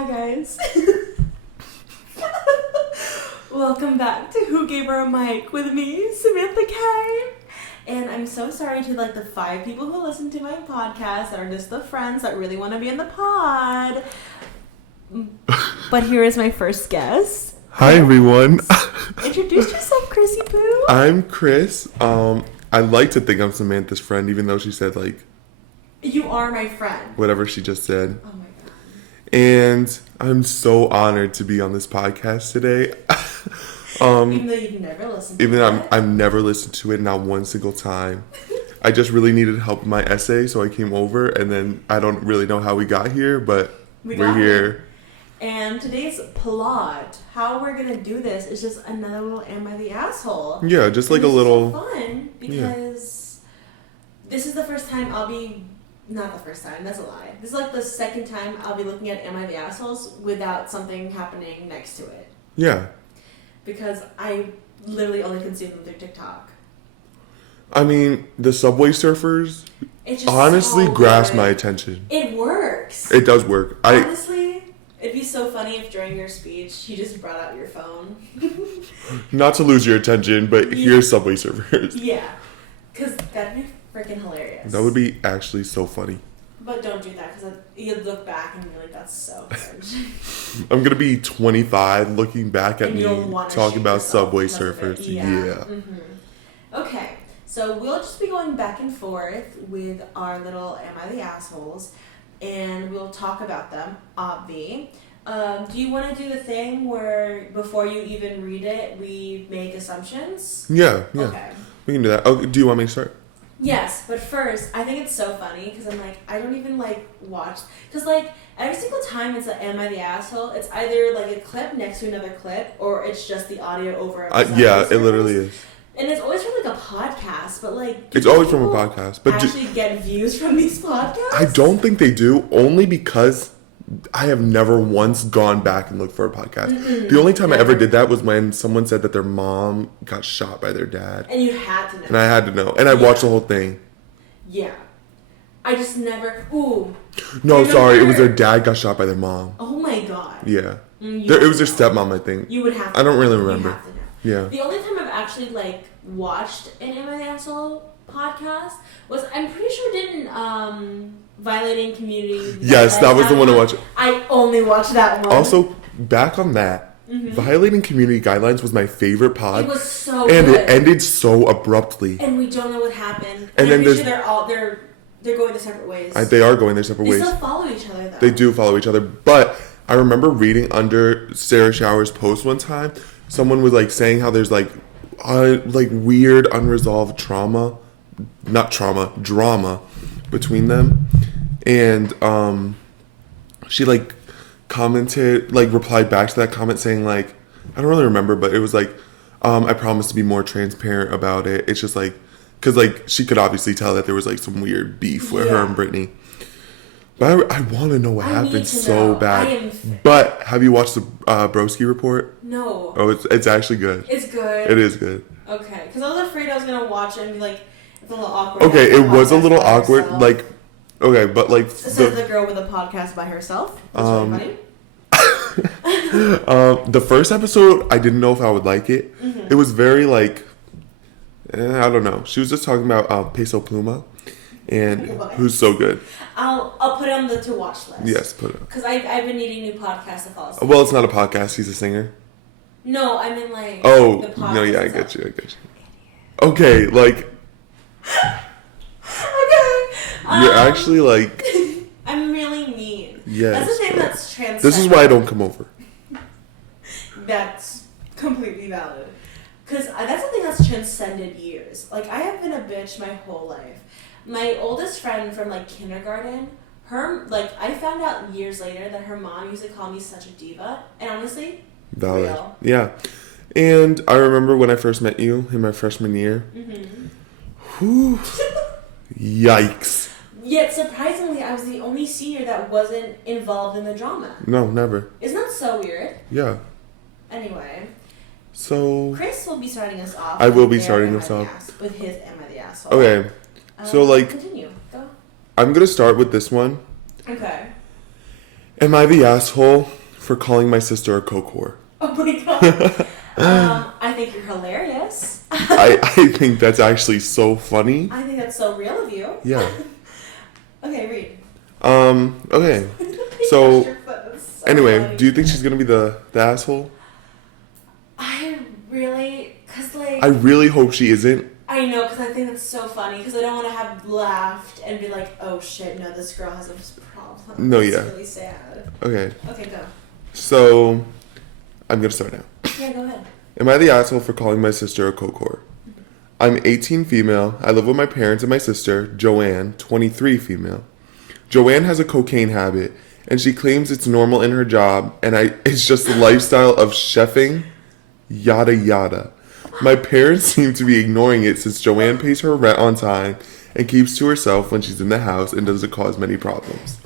Hi guys. Welcome back to Who Gave Her a Mic with me, Samantha Kaye. And I'm so sorry to the 5 people who listen to my podcast that are just the friends that really want to be in the pod. But here is my first guest. Hi everyone. Introduce yourself, Chrissy Poo. I'm Chris. I like to think I'm Samantha's friend, even though she said You are my friend. whatever she just said. Oh my god. And I'm so honored to be on this podcast today. Even though you've never listened to it. I've never listened to it, not one single time. I just really needed help with my essay, so I came over, and then I don't really know how we got here, but we're here. And today's plot, how we're gonna do this, is just another little Am I the Asshole? Yeah, just like a little... So fun, because this is the first time I'll be... Not the first time, that's a lie. This is the second time I'll be looking at Am I the Assholes without something happening next to it. Yeah. Because I literally only consume them through TikTok. I mean, the Subway Surfers honestly grasp my attention. It works. It does work. Honestly, it'd be so funny if during your speech you just brought out your phone. Not to lose your attention, but here's Subway Surfers. Yeah. Because that'd be freaking hilarious. That would be actually so funny. But don't do that, because you'd look back and be like, that's so cringe. I'm going to be 25 looking back at me talking about Subway Surfers. Yeah. Mm-hmm. Okay, so we'll just be going back and forth with our little Am I the Assholes, and we'll talk about them, obvi. Do you want to do the thing where before you even read it, we make assumptions? Yeah. Okay. We can do that. Oh, do you want me to start? Yes, but first, I think it's so funny because I'm I don't even watch. Because every single time it's Am I the Asshole, it's either a clip next to another clip or it's just the audio over. Yeah, it literally is. And it's always from a podcast, but it's always from a podcast. But actually get views from these podcasts? I don't think they do, only because I have never once gone back and looked for a podcast. The only time I ever did that was when someone said that their mom got shot by their dad. And you had to know. And I had to know. And I watched the whole thing. Yeah. I just never... Ooh. No, sorry. It was their dad got shot by their mom. Oh my god. Yeah. It was their stepmom, I think. You would have to I don't really remember. You have to know. Yeah. The only time I've actually watched an Am I the Asshole podcast was, I'm pretty sure it didn't Violating Community. Yes, that was the one to watch. I only watched that one. Also, back on that, Violating Community Guidelines was my favorite pod. It was so and good. It ended so abruptly. And we don't know what happened. And then I'm pretty sure they're going their separate ways. They are going their separate ways. They still follow each other though. They do follow each other, but I remember reading under Sarah Shower's post one time, someone was saying how there's weird unresolved drama between them. And she commented, replied back to that comment saying I don't really remember, but it was I promise to be more transparent about it. It's just because she could obviously tell that there was some weird beef with her and Brittany. But I want to know what happened so bad. But have you watched the Broski Report? No. Oh, it's actually good. It's good. It is good. Okay, because I was afraid I was gonna watch it and be it's a little awkward. Okay, it was a little awkward. Okay, but Says the girl with a podcast by herself. That's really funny. The first episode, I didn't know if I would like it. It was very I don't know. She was just talking about Peso Pluma, and who's so good. I'll put it on the to watch list. Yes, put it. Because I've been needing new podcasts to follow. Well, it's not a podcast. He's a singer. No, I mean Oh the podcast no, yeah, I get you. Okay, Okay. You're actually I'm really mean. Yes. That's the thing that's transcendent. This is why I don't come over. That's completely valid. Because that's the thing that's transcended years. I have been a bitch my whole life. My oldest friend from kindergarten, her I found out years later that her mom used to call me such a diva, and honestly, valid. Real. Yeah. And I remember when I first met you in my freshman year. Whew. Yikes. Yet surprisingly, I was the only senior that wasn't involved in the drama. No, never. Isn't that so weird? Yeah. Anyway. So... Chris will be starting us off. I will be starting us off. With his Am I the Asshole. Okay. So Continue. Go. I'm going to start with this one. Okay. Am I the asshole for calling my sister a coke whore? Oh my god. I think you're hilarious. I think that's actually so funny. I think that's so real of you. Yeah. Okay, read. Okay. So, anyway, do you think she's gonna be the asshole? I really hope she isn't. I know, because I think that's so funny, because I don't want to have laughed and be like, oh shit, no, this girl has a problem. No, it's yeah. really sad. Okay. Okay, go. So, I'm gonna start now. Yeah, go ahead. Am I the asshole for calling my sister a coke whore? I'm 18 female. I live with my parents and my sister, Joanne, 23 female. Joanne has a cocaine habit, and she claims it's normal in her job, and it's just the lifestyle of chefing, yada yada. My parents seem to be ignoring it since Joanne pays her rent on time and keeps to herself when she's in the house and doesn't cause many problems.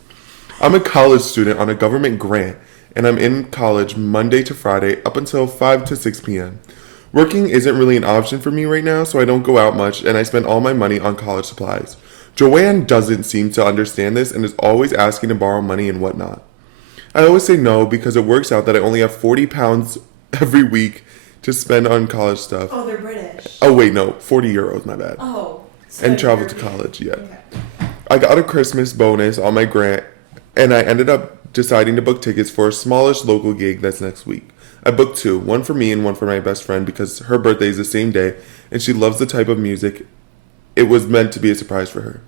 I'm a college student on a government grant, and I'm in college Monday to Friday up until 5 to 6 p.m. Working isn't really an option for me right now, so I don't go out much, and I spend all my money on college supplies. Joanne doesn't seem to understand this and is always asking to borrow money and whatnot. I always say no because it works out that I only have 40 pounds every week to spend on college stuff. Oh, they're British. Oh, wait, no. 40 euros, my bad. Oh. So and travel to college, yeah. Okay. I got a Christmas bonus on my grant, and I ended up deciding to book tickets for a smallish local gig that's next week. I booked 2, one for me and one for my best friend because her birthday is the same day, and she loves the type of music. It was meant to be a surprise for her.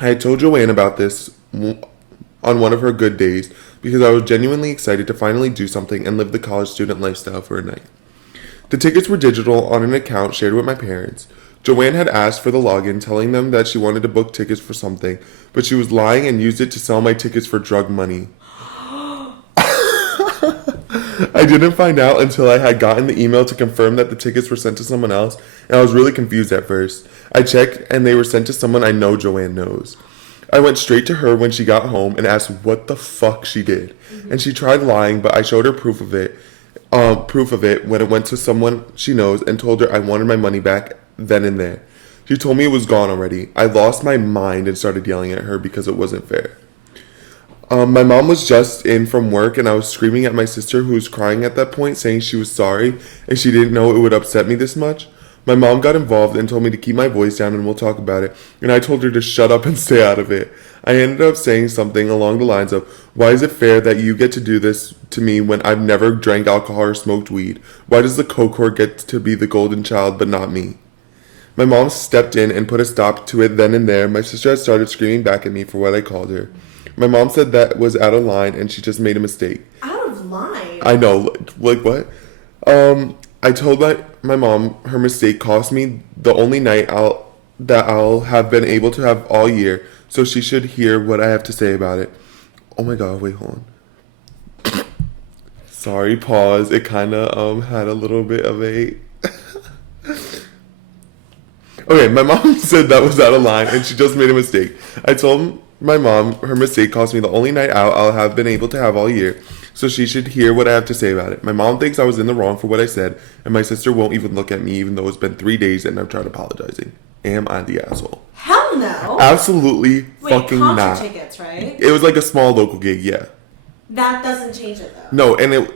I had told Joanne about this on one of her good days because I was genuinely excited to finally do something and live the college student lifestyle for a night. The tickets were digital on an account shared with my parents. Joanne had asked for the login, telling them that she wanted to book tickets for something, but she was lying and used it to sell my tickets for drug money. I didn't find out until I had gotten the email to confirm that the tickets were sent to someone else, and I was really confused at first. I checked, and they were sent to someone I know Joanne knows. I went straight to her when she got home and asked what the fuck she did. And she tried lying, but I showed her proof of it when it went to someone she knows and told her I wanted my money back then and there. She told me it was gone already. I lost my mind and started yelling at her because it wasn't fair. My mom was just in from work and I was screaming at my sister who was crying at that point, saying she was sorry and she didn't know it would upset me this much. My mom got involved and told me to keep my voice down and we'll talk about it, and I told her to shut up and stay out of it. I ended up saying something along the lines of, why is it fair that you get to do this to me when I've never drank alcohol or smoked weed? Why does the coke whore get to be the golden child but not me? My mom stepped in and put a stop to it then and there. My sister had started screaming back at me for what I called her. My mom said that was out of line and she just made a mistake. Out of line? I know. Like what? I told my mom her mistake cost me the only night I'll have been able to have all year, so she should hear what I have to say about it. Oh my god, wait, hold on. Sorry, pause. It kinda had a little bit of a Okay, my mom said that was out of line and she just made a mistake. I told my mom her mistake cost me the only night out I'll have been able to have all year, so she should hear what I have to say about it. My mom thinks I was in the wrong for what I said, and my sister won't even look at me even though it's been 3 days and I've tried apologizing. Am I the asshole? Hell no. Absolutely fucking not. Tickets, right? It was like a small local gig, yeah. That doesn't change it though. No, and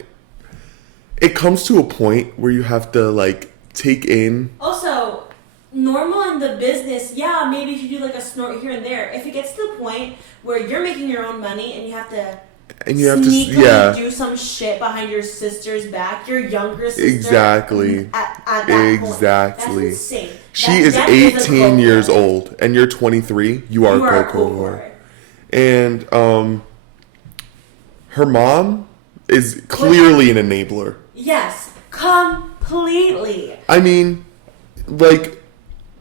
it comes to a point where you have to like take in. Also, normal in the business, yeah, maybe if you do like a snort here and there. If it gets to the point where you're making your own money and you have to sneakily do some shit behind your sister's back, your younger sister. Exactly. At that point. That's insane. She is 18 years old and you're 23. You are a coke whore. And her mom is clearly an enabler. Yes, completely. I mean, like,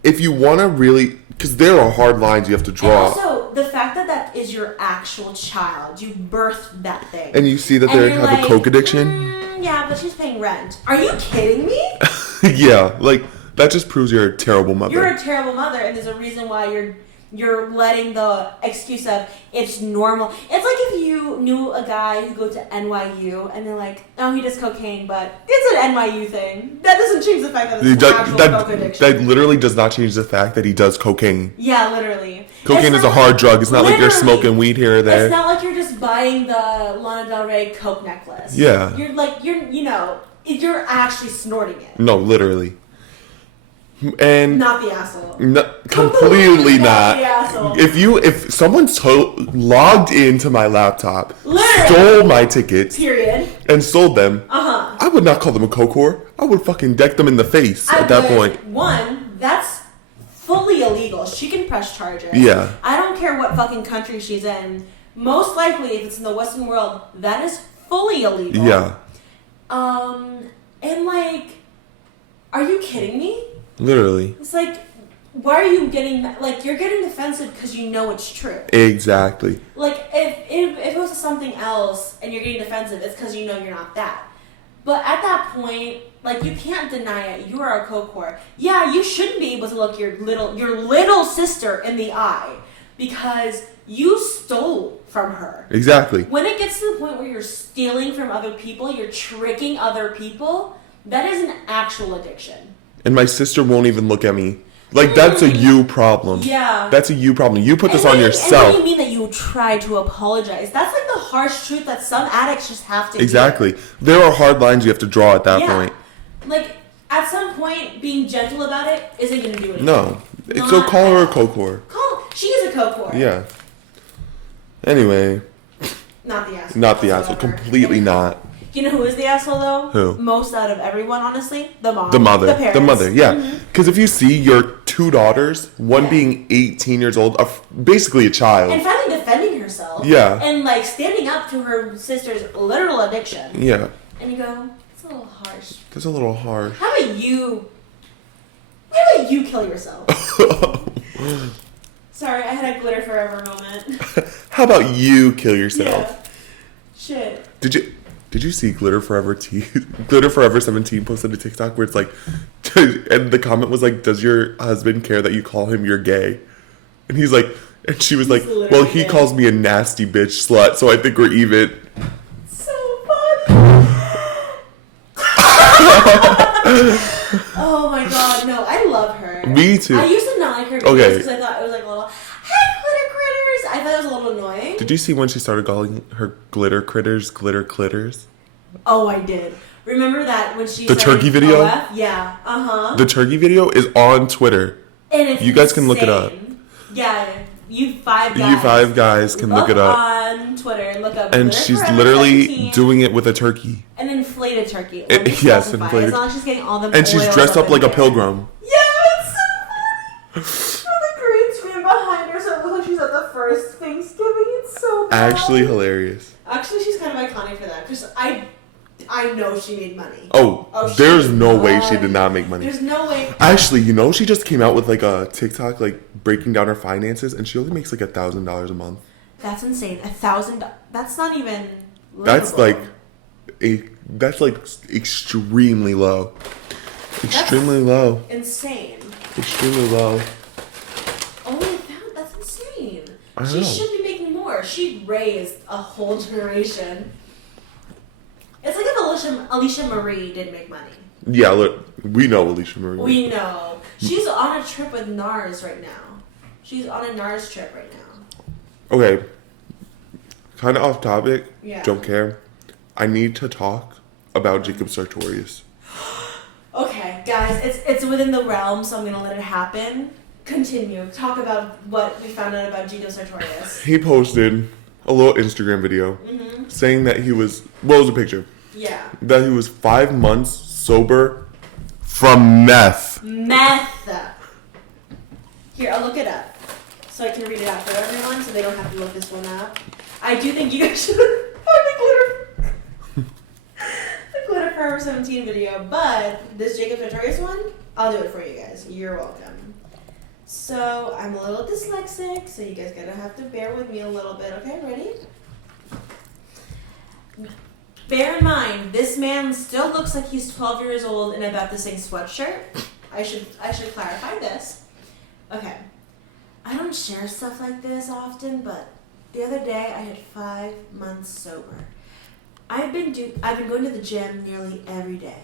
if you want to really, because there are hard lines you have to draw. And also, the fact that is your actual child, you birthed that thing. And you see that they have a coke addiction? Yeah, but she's paying rent. Are you kidding me? Yeah, like, that just proves you're a terrible mother. You're a terrible mother, and there's a reason why you're letting the excuse of it's normal. It's like if you knew a guy who go to NYU and they're like, oh, he does cocaine, but it's an NYU thing. That doesn't change the fact that it's actual coke addiction. That literally does not change the fact that he does cocaine. Yeah, literally. Cocaine is a hard drug. It's not like you're literally, smoking weed here or there. It's not like you're just buying the Lana Del Rey Coke necklace. Yeah. You're actually snorting it. No, literally. And not the asshole. No, completely not. The asshole. If someone logged into my laptop, literally, stole my tickets, period, and sold them, I would not call them a coke whore. I would fucking deck them in the face at that point. One, that's fully illegal. She can press charges. Yeah. I don't care what fucking country she's in. Most likely, if it's in the Western world, that is fully illegal. Yeah. And like, are you kidding me? Literally. It's like, why are you getting, like, you're getting defensive because you know it's true. Exactly. Like, if it was something else and you're getting defensive, it's because you know you're not that. But at that point, like, you can't deny it. You are a coke whore. Yeah, you shouldn't be able to look your little sister in the eye because you stole from her. Exactly. When it gets to the point where you're stealing from other people, you're tricking other people, that is an actual addiction. And my sister won't even look at me. Like, that's a you problem. Yeah. That's a you problem. You put this on yourself. And what do you mean that you try to apologize? That's like the harsh truth that some addicts just have to Exactly. hear. There are hard lines you have to draw at that point. Like, at some point, being gentle about it isn't going to do anything. No. So call her a coke whore. She is a coke whore. Yeah. Anyway. Not the asshole. Not the asshole. Completely not. You know who is the asshole, though? Who? Most out of everyone, honestly? The mom. The mother. The parents. The mother, yeah. Mm-hmm. Because if you see your two daughters, one being 18 years old, basically a child. And finally defending herself. Yeah. And, like, standing up to her sister's literal addiction. Yeah. And you go, it's a little harsh. That's a little harsh. How about you kill yourself? Sorry, I had a glitter forever moment. How about you kill yourself? Yeah. Shit. Did you see Glitter Forever 17 posted a TikTok where it's like, and the comment was like, does your husband care that you call him you're gay? And he's like, and she was like, well, he calls me a nasty bitch slut, so I think we're even. So funny. Oh my god, no, I love her. Me too. I used to not like her videos because I thought it was like a little, hey, glitter critters. I thought it was a little annoying. Did you see when she started calling her glitter critters glitter clitters? Oh, I did. Remember that when she the turkey video? OF? Yeah, The turkey video is on Twitter. And it's you guys can look it up. Yeah, you five guys can look it up on Twitter. Look up. And she's literally doing it with a turkey. An inflated turkey. Yes, inflated. As long as she's getting all them. And she's dressed up like a pilgrim. Yeah, it's so funny. With the green screen behind her, so it looks like she's at the first Thanksgiving. It's so bad. Actually hilarious. Actually, she's kind of iconic for that because I know she made money. Oh there's no way she did not make money. There's no way. Actually, you know, she just came out with like a TikTok like breaking down her finances, and she only makes like $1,000 a month. That's insane. $1,000. That's not even. That's livable. that's like extremely low. Extremely low. Insane. Extremely low. Only that's insane. I know. She should be making more. She raised a whole generation. It's like if Alicia Marie did make money. Yeah, look, we know Alicia Marie. We know. She's on a trip with NARS right now. She's on a NARS trip right now. Okay. Kind of off topic. Yeah. Don't care. I need to talk about Jacob Sartorius. Okay, guys, it's within the realm, so I'm gonna let it happen. Continue. Talk about what we found out about Jacob Sartorius. He posted a little Instagram video saying that he was, well, it was a picture. Yeah. That he was 5 months sober from meth. Meth. Here, I'll look it up so I can read it out for everyone so they don't have to look this one up. I do think you guys should find the Glitter Forever 17 video, but this Jacob Sartorius one, I'll do it for you guys. You're welcome. So, I'm a little dyslexic, so you guys gonna have to bear with me a little bit. Okay, ready? Bear in mind, this man still looks like he's 12 years old in a About to Sing sweatshirt. I should clarify this. Okay. I don't share stuff like this often, but the other day I had 5 months sober. I've been going to the gym nearly every day.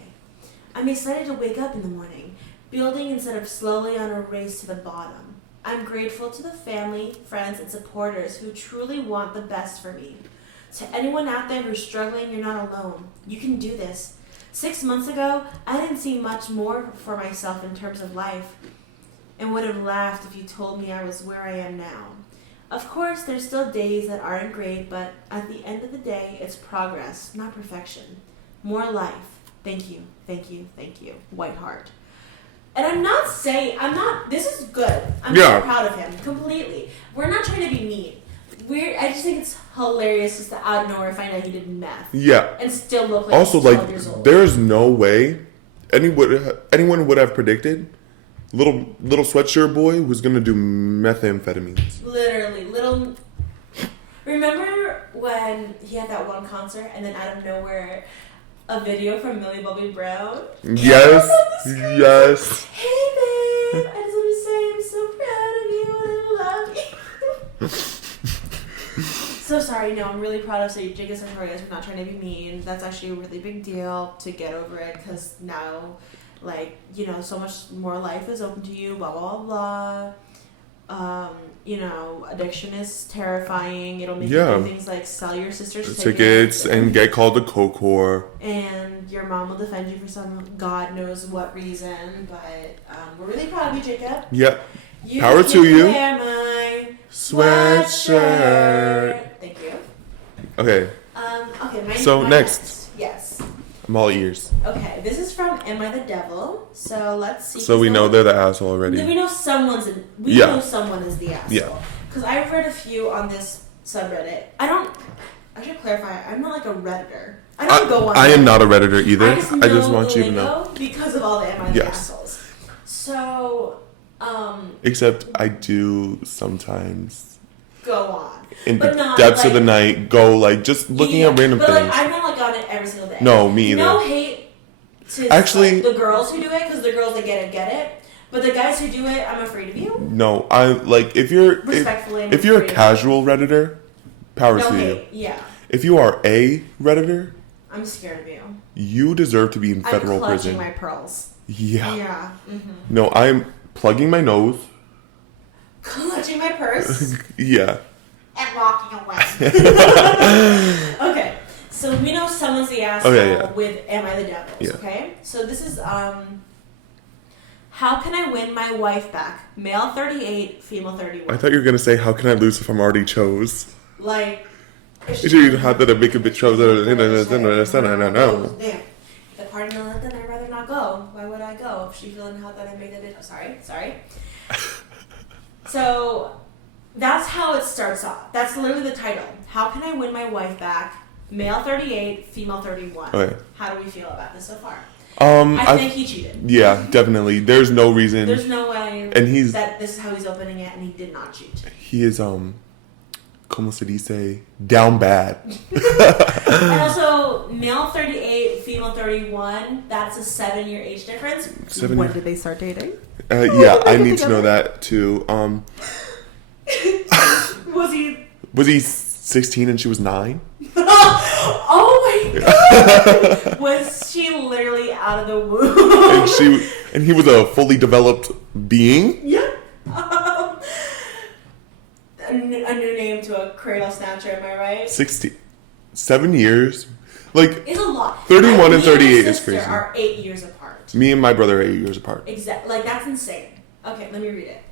I'm excited to wake up in the morning, building instead of slowly on a race to the bottom. I'm grateful to the family, friends, and supporters who truly want the best for me. To anyone out there who's struggling, you're not alone. You can do this. 6 months ago, I didn't see much more for myself in terms of life and would have laughed if you told me I was where I am now. Of course, there's still days that aren't great, but at the end of the day, it's progress, not perfection. More life. Thank you, thank you, thank you. White heart. And this is good. I'm so proud of him, completely. We're not trying to be mean. I just think it's hilarious just to out of nowhere find out he did meth. Yeah. And still look like also, he's 12 years old. There's no way anyone would have predicted little sweatshirt boy was going to do methamphetamines. Literally. Remember when he had that one concert and then out of nowhere a video from Millie Bobby Brown? Yes. Yes. Hey, babe. I just want to say I'm so proud of you and I love you. So sorry. No, I'm really proud of Jake and Sartorius. We're not trying to be mean. That's actually a really big deal to get over it because now, so much more life is open to you, blah, blah, blah. Addiction is terrifying. It'll make you do things like sell your sister's tickets and get called a coke whore. And your mom will defend you for some God knows what reason. But we're really proud of you, Jacob. Yep. Power to you. Wear my sweatshirt. Thank you. Okay. So next. Yes. I'm all ears. Okay, this is from Am I the Devil? So let's see. So we know they're the asshole already. We know someone is the asshole. Yeah. Because I've read a few on this subreddit. I should clarify, I'm not like a Redditor. I don't go on I Reddit. am not a Redditor either. I just want you to know. Because of all the Am I the assholes. So, except I do sometimes go on. In the depths of the night, go just looking at random things. I'm not on it every single day. No, me either. No hate to actually the girls who do it, because the girls that get it. But the guys who do it, I'm afraid of you. No, if you're a casual Redditor, power to you. Yeah. If you are a Redditor, I'm scared of you. You deserve to be in federal prison. I'm clutching my pearls. Yeah. Yeah. Mm-hmm. No, I'm plugging my nose. Clutching my purse. Yeah. And walking away. Okay. So we know someone's the asshole with Am I the Devil? Okay? So this is, how can I win my wife back? Male 38, female 31. I thought you were going to say, how can I lose if I'm already chose? If you have to make a bitch chose. No. Damn. If the party not let then I'd rather not go. Why would I go? If she feeling hot that I made that bitch. Sorry. So that's how it starts off. That's literally the title. How can I win my wife back? Male 38, female 31. Okay. How do we feel about this so far? I think he cheated. Yeah, definitely. There's no reason. There's no way that this is how he's opening it, and he did not cheat. He is, como se dice, down bad. And also, male 38, female 31, that's a 7-year age difference. When did they start dating? Yeah, I need to know that, too. Was he 16 and she was 9? Oh my God! Was she literally out of the womb? And he was a fully developed being? Yeah. A new name to a cradle snatcher, am I right? 7 years. It's a lot. 31 and 38 is crazy. Are 8 years apart. Me and my brother are 8 years apart. Exactly. That's insane. Okay, let me read it.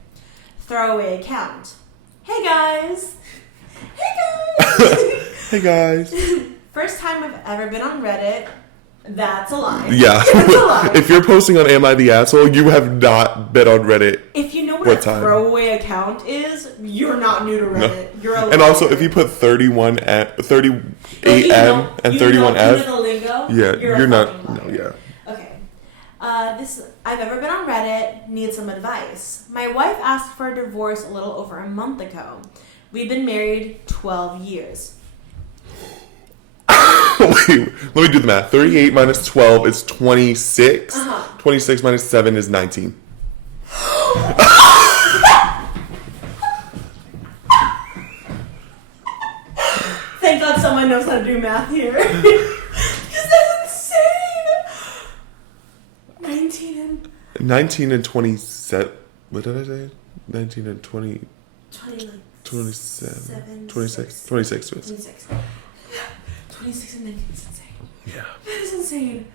Throwaway account. Hey guys. Hey guys. First time I've ever been on Reddit. That's a lie. Yeah. That's a lie. If you're posting on Am I the Asshole, you have not been on Reddit. If you know what a throwaway account is, you're not new to Reddit. No. You're a And also, if you put 38M and 31F, the lingo, you're not. No, yeah. Okay. I've ever been on Reddit. Need some advice. My wife asked for a divorce a little over a month ago. We've been married 12 years. Wait, let me do the math. 38 minus 12 is 26. 26 minus 7 is 19. Thank God someone knows how to do math here. Because that's insane. 19 and 27. What did I say? 19 and 20. 27. 26. 26. 26. 26 and 19 is insane. Yeah. That is insane.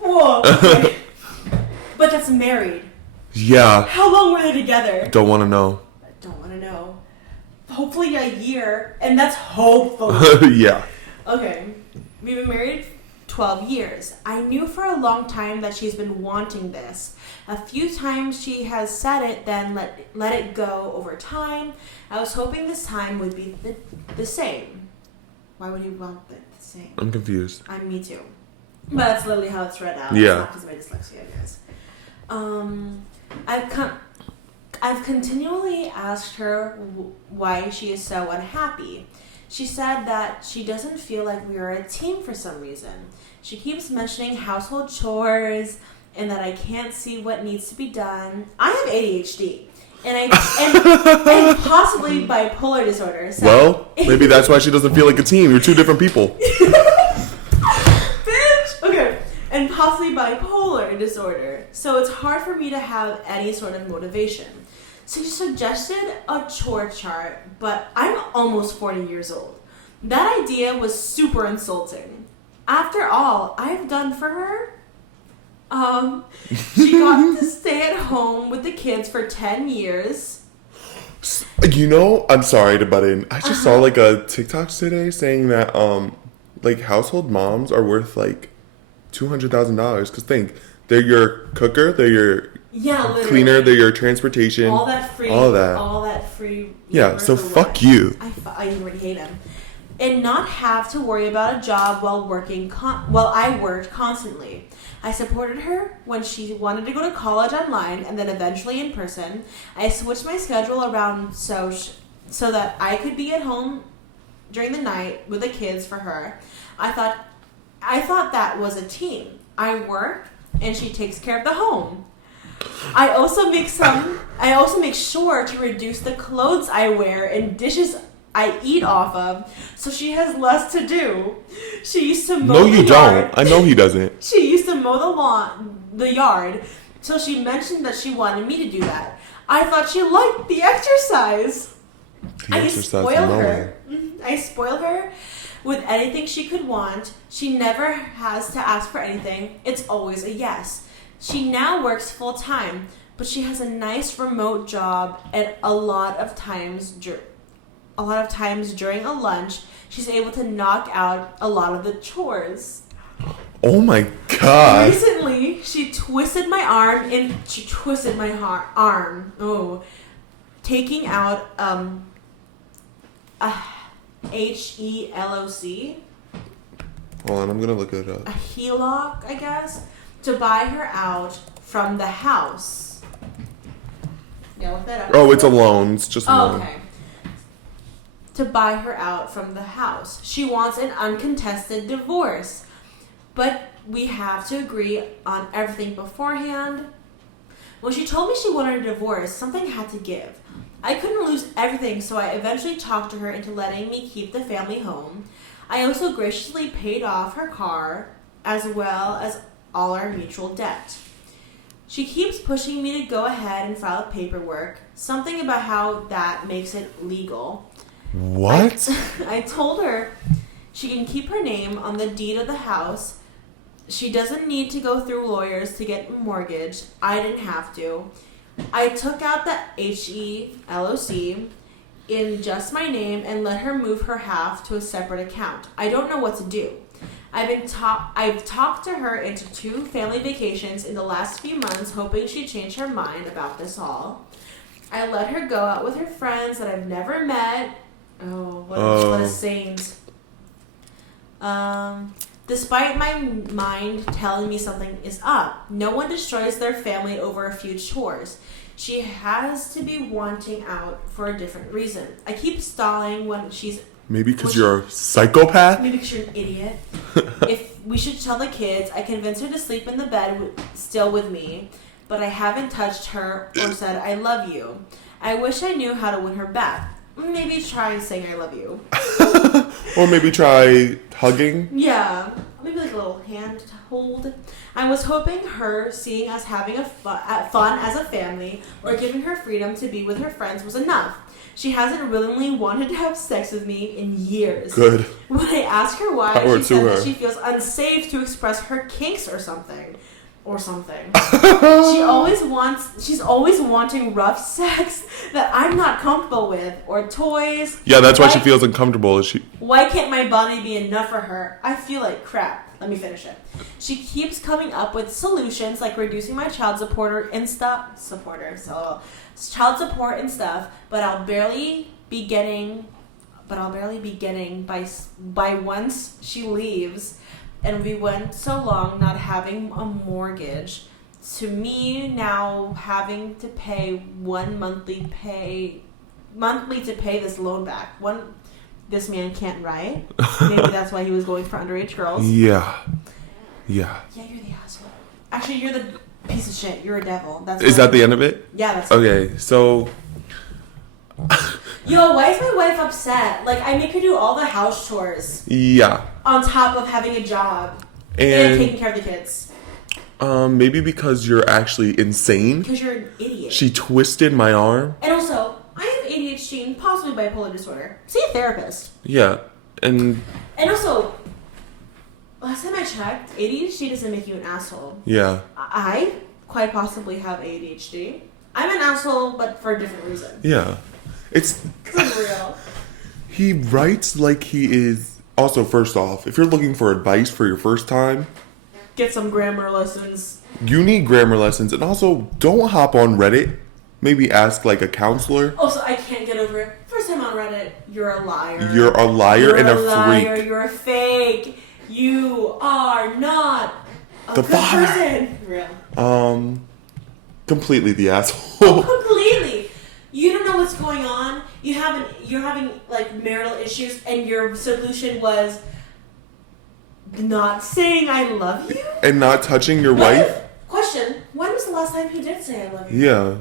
Whoa. Okay. But that's married. Yeah. How long were they together? Don't want to know. I don't want to know. Hopefully a year. And that's hopefully. Yeah. Okay. We've been married 12 years. I knew for a long time that she's been wanting this. A few times she has said it, then let it go over time. I was hoping this time would be the same. Why would you want the same? I'm confused. Me too. But that's literally how it's read out. Yeah. It's not because of my dyslexia, guys. I've continually asked her why she is so unhappy. She said that she doesn't feel like we are a team for some reason. She keeps mentioning household chores and that I can't see what needs to be done. I have ADHD and possibly bipolar disorder. So well, maybe that's why she doesn't feel like a team. You're two different people. Bitch! Okay. And possibly bipolar disorder. So it's hard for me to have any sort of motivation. So she suggested a chore chart, but I'm almost 40 years old. That idea was super insulting. After all I've done for her, she got to stay at home with the kids for 10 years. You know, I'm sorry to butt in. I just saw like a TikTok today saying that like household moms are worth like $200,000. Because think, they're your cooker, they're your cleaner, they're your transportation, all that free. Yeah, so fuck you. I already hate him. And not have to worry about a job while working. While I worked constantly. I supported her when she wanted to go to college online and then eventually in person. I switched my schedule around so that I could be at home during the night with the kids for her. I thought that was a team. I work and she takes care of the home. I also make sure to reduce the clothes I wear and dishes I eat off of, so she has less to do. She used to mow the yard. No, you don't. I know he doesn't. She used to mow the yard, so she mentioned that she wanted me to do that. I thought she liked the exercise. I spoil her with anything she could want. She never has to ask for anything. It's always a yes. She now works full time, but she has a nice remote job, and a lot of times during a lunch, she's able to knock out a lot of the chores. Oh my god. Recently, she twisted my arm. Oh. Taking out a HELOC. Hold on, I'm gonna look it up. A HELOC, I guess, to buy her out from the house. Yeah, look that up. Oh, it's a loan. It's just a loan. Okay. To buy her out from the house. She wants an uncontested divorce. But we have to agree on everything beforehand. When she told me she wanted a divorce, something had to give. I couldn't lose everything, so I eventually talked to her into letting me keep the family home. I also graciously paid off her car, as well as all our mutual debt. She keeps pushing me to go ahead and file paperwork, something about how that makes it legal. What? I told her she can keep her name on the deed of the house. She doesn't need to go through lawyers to get a mortgage. I didn't have to. I took out the HELOC in just my name and let her move her half to a separate account. I don't know what to do. I've talked to her into 2 family vacations in the last few months, hoping she'd change her mind about this all. I let her go out with her friends that I've never met. Oh, what a saint. Despite my mind telling me something is up, no one destroys their family over a few chores. She has to be wanting out for a different reason. I keep stalling when she's... Maybe because you're a psychopath? Maybe because you're an idiot. If we should tell the kids, I convinced her to sleep in the bed still with me, but I haven't touched her or said I love you. I wish I knew how to win her back. Maybe try saying I love you. Or maybe try hugging. Yeah. Maybe like like a little hand to hold. I was hoping her seeing us having fun as a family or giving her freedom to be with her friends was enough. She hasn't willingly wanted to have sex with me in years. Good. When I asked her why, Power she said her. that she feels unsafe to express her kinks or something. She's always wanting rough sex that I'm not comfortable with, or toys. Yeah, that's why she feels uncomfortable. Why can't my body be enough for her? I feel like crap. Let me finish it. She keeps coming up with solutions like reducing my child support and stuff, but I'll barely be getting by once she leaves. And we went so long not having a mortgage. To me now having to pay monthly to pay this loan back. This man can't write. Maybe that's why he was going for underage girls. Yeah. Yeah, you're the asshole. Actually, you're the piece of shit. You're a devil. Is that the end of it? Yeah, that's okay. So. Yo, why is my wife upset? Like, I make her do all the house chores. Yeah. On top of having a job and taking care of the kids. Maybe because you're actually insane. Because you're an idiot. She twisted my arm. And also, I have ADHD and possibly bipolar disorder. See a therapist. Yeah, and also, last time I checked, ADHD doesn't make you an asshole. Yeah. I quite possibly have ADHD. I'm an asshole, but for a different reason. Yeah. It's real. He writes like he is. Also, first off, if you're looking for advice for your first time, get some grammar lessons. You need grammar lessons, and also don't hop on Reddit. Maybe ask like a counselor. Also, I can't get over it. First time on Reddit, you're a liar. You're a liar and a freak. You're a fake. You are not a the good person. Real. Completely the asshole. Completely. You don't know what's going on. You're having like marital issues, and your solution was not saying I love you and not touching your wife. Question: when was the last time he did say I love you? Yeah.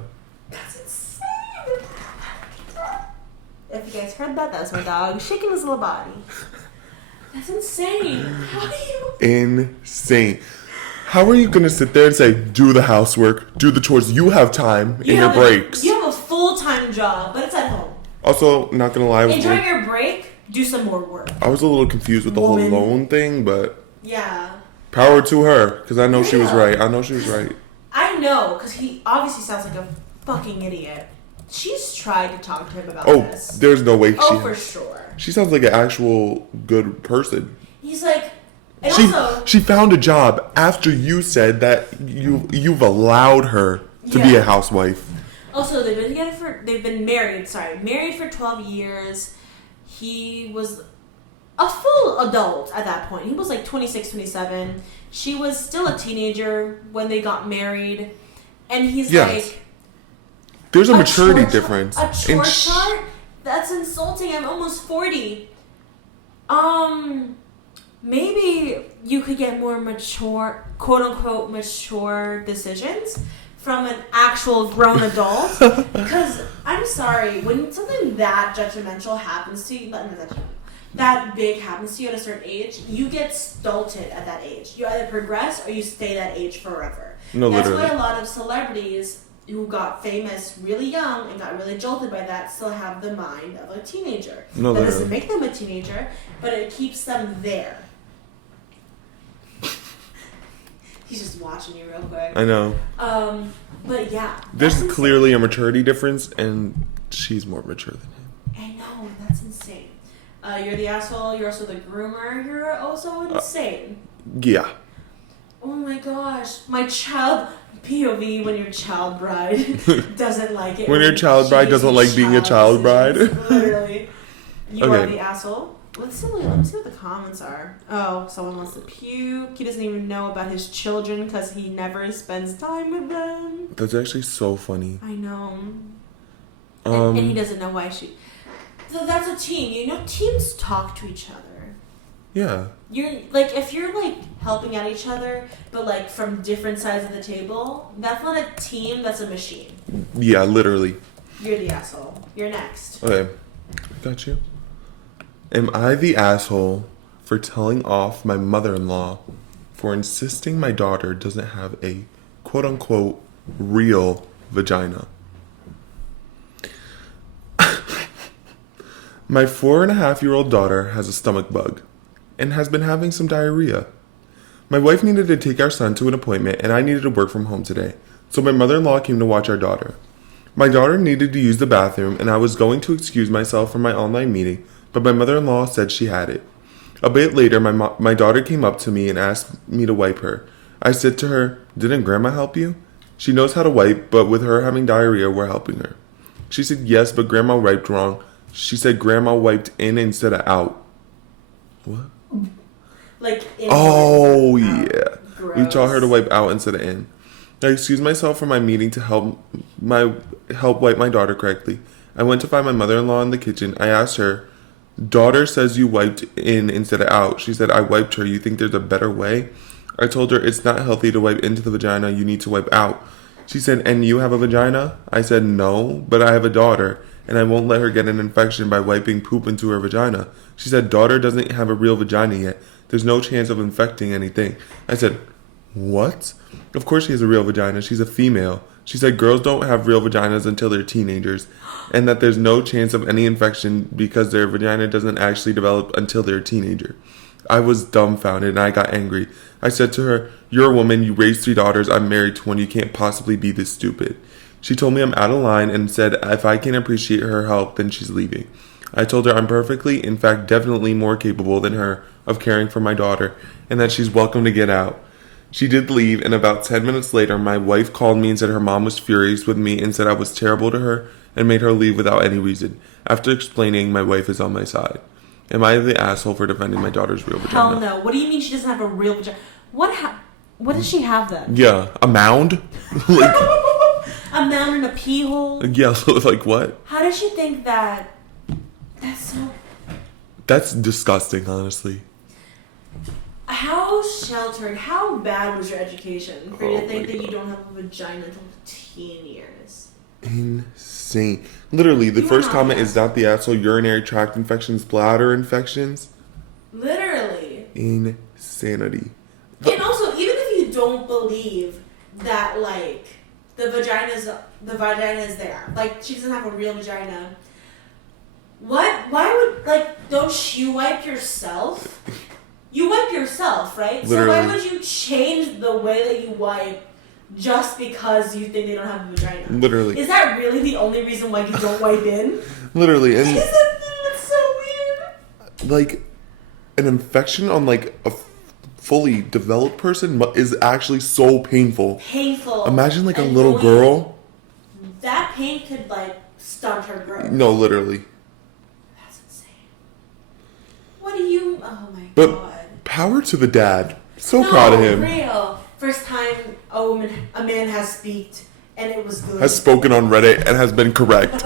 That's insane. If you guys heard that, that's my dog shaking his little body. That's insane. How do you? Insane. How are you going to sit there and say, do the housework, do the chores? You have time in your breaks. You have a full-time job, but it's at home. Also, not going to lie. Enjoy your break, do some more work. I was a little confused with the whole loan thing, but... Yeah. Power to her, because I know she was right. I know know, because he obviously sounds like a fucking idiot. She's tried to talk to him about this. Oh, there's no way. For sure. She sounds like an actual good person. He's like... And she found a job after you said that you've allowed her to be a housewife. Also, they've been married for 12 years. He was a full adult at that point. He was like 26, 27. She was still a teenager when they got married. And he's like... There's a maturity difference. A chore chart? That's insulting. I'm almost 40. Maybe you could get more mature, quote-unquote, mature decisions from an actual grown adult. Because, I'm sorry, when something that judgmental happens to you, that big happens to you at a certain age, you get stulted at that age. You either progress or you stay that age forever. That's why a lot of celebrities who got famous really young and got really jolted by that still have the mind of a teenager. That doesn't make them a teenager, but it keeps them there. He's just watching you real quick. I know. But yeah. There's clearly a maturity difference, and she's more mature than him. I know, that's insane. You're the asshole, you're also the groomer, you're also insane. Yeah. Oh my gosh. My child POV when your child bride doesn't like it. When your child bride doesn't like being a child bride. Literally. You are the asshole. Let's see what the comments are. Oh, someone wants to puke. He doesn't even know about his children because he never spends time with them. That's actually so funny. I know. And he doesn't know why she... So that's a team. You know, teams talk to each other. Yeah. You're like, if you're like helping out each other, but like from different sides of the table, that's not a team, that's a machine. Yeah, literally. You're the asshole. You're next. Okay. Got you. Am I the asshole for telling off my mother-in-law for insisting my daughter doesn't have a quote-unquote real vagina. My 4.5-year-old daughter has a stomach bug and has been having some diarrhea. My wife needed to take our son to an appointment and I needed to work from home today, so my mother-in-law came to watch our daughter. My daughter needed to use the bathroom and I was going to excuse myself from my online meeting, but my mother-in-law said she had it. A bit later, my daughter came up to me and asked me to wipe her. I said to her, "Didn't Grandma help you?" She knows how to wipe, but with her having diarrhea, we're helping her. She said, "Yes, but Grandma wiped wrong. She said Grandma wiped in instead of out." What? Like in. Oh, out. yeah. Gross. We taught her to wipe out instead of in. I excused myself from my meeting to help wipe my daughter correctly. I went to find my mother-in-law in the kitchen. I asked her, "Daughter says you wiped in instead of out." She said, "I wiped her. You think there's a better way?" I told her it's not healthy to wipe into the vagina. You need to wipe out. She said, "And you have a vagina?" I said, "No, but I have a daughter, and I won't let her get an infection by wiping poop into her vagina." She said, "Daughter doesn't have a real vagina yet. There's no chance of infecting anything." I said, "What?" Of course she has a real vagina. She's a female. She said girls don't have real vaginas until they're teenagers, and that there's no chance of any infection because their vagina doesn't actually develop until they're a teenager. I was dumbfounded and I got angry. I said to her, "You're a woman, you raised 3 daughters, I'm married to one, you can't possibly be this stupid." She told me I'm out of line and said if I can't appreciate her help, then she's leaving. I told her I'm perfectly, in fact definitely more capable than her of caring for my daughter, and that she's welcome to get out. She did leave, and about 10 minutes later, my wife called me and said her mom was furious with me and said I was terrible to her and made her leave without any reason. After explaining, my wife is on my side. Am I the asshole for defending my daughter's real vagina? Hell no. What do you mean she doesn't have a real vagina? What does she have then? Yeah, a mound? Like, a mound and a pee hole? yeah, like what? How does she think that? That's disgusting, honestly. How sheltered, how bad was your education for you to think that God. you don't have a vagina until teen years? Insane. Literally, the You first are comment not is not the asshole, urinary tract infections, bladder infections. Literally. Insanity. And also, even if you don't believe that, like, the vagina is there, like, she doesn't have a real vagina, why would, like, don't you wipe yourself? You wipe yourself, right? Literally. So why would you change the way that you wipe just because you think they don't have a vagina? Literally. Is that really the only reason why you don't wipe in? Literally. And It's so weird. like, an infection on, like, a fully developed person is actually so painful. Painful. Imagine, like, a annoying. little girl. That pain could, like, stunt her growth. No, literally. That's insane. What do you... Oh, my But God. power to the dad. So proud of him. Real. First time a man has speaked, and it was good. Has spoken on Reddit and has been correct.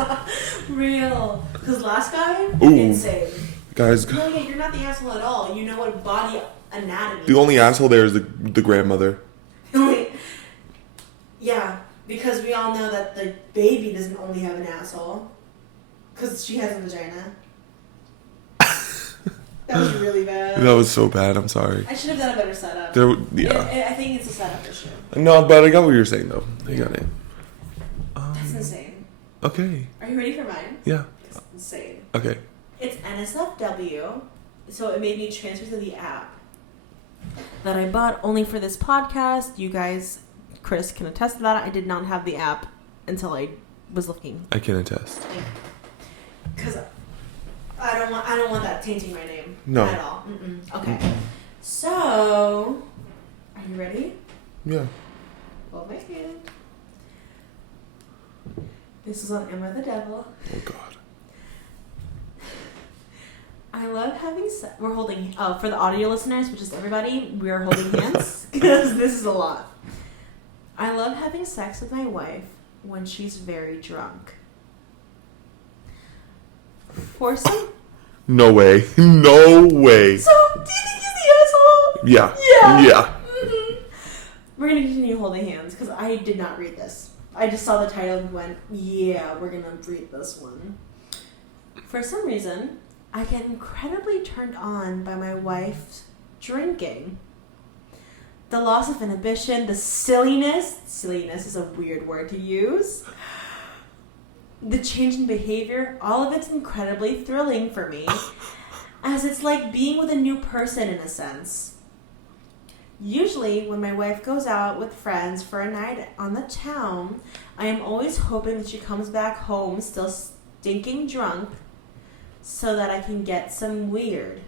Real. Because last guy, Ooh. insane. Guys, No, yeah, you're not the asshole at all. You know what body anatomy. the only asshole there is the grandmother. Yeah, because we all know that the baby doesn't only have an asshole. Because she has a vagina. That was really bad. That was so bad. I'm sorry. I should have done a better setup. Yeah. I think it's a setup issue. No, but I got what you're saying, though. I got it. That's insane. Okay. Are you ready for mine? Yeah. It's insane. Okay. It's NSFW, so it made me transfer to the app that I bought only for this podcast. You guys, Chris can attest to that. I did not have the app until I was looking. I can attest. Because I don't want that tainting my name. No. At all. Okay. So, are you ready? Yeah. Hold my hand. This is on Am I the Devil? Oh, God. I love having sex. We're holding, for the audio listeners, which is everybody, we're holding hands because this is a lot. I love having sex with my wife when she's very drunk. For some... No way. No way. So, do you think he's the asshole? Yeah. Yeah. Yeah. Mm-hmm. We're going to continue holding hands because I did not read this. I just saw the title and went, yeah, we're going to read this one. For some reason, I get incredibly turned on by my wife's drinking. The loss of inhibition, the silliness is a weird word to use, the change in behavior, all of it's incredibly thrilling for me, as it's like being with a new person in a sense. Usually, when my wife goes out with friends for a night on the town, I am always hoping that she comes back home still stinking drunk so that I can get some weird.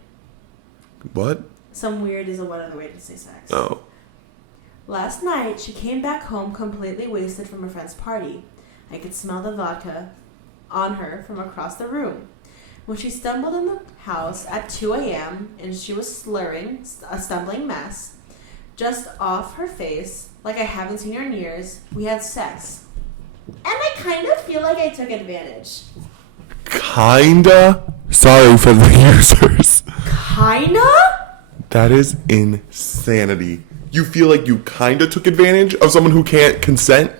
What? Some weird is one other way to say sex. Oh. Last night, she came back home completely wasted from a friend's party. I could smell the vodka on her from across the room. When she stumbled in the house at 2 a.m. and she was slurring, a stumbling mess, just off her face, like I haven't seen her in years, we had sex. And I kind of feel like I took advantage. Kinda? Sorry for the users. Kinda? That is insanity. You feel like you kinda took advantage of someone who can't consent?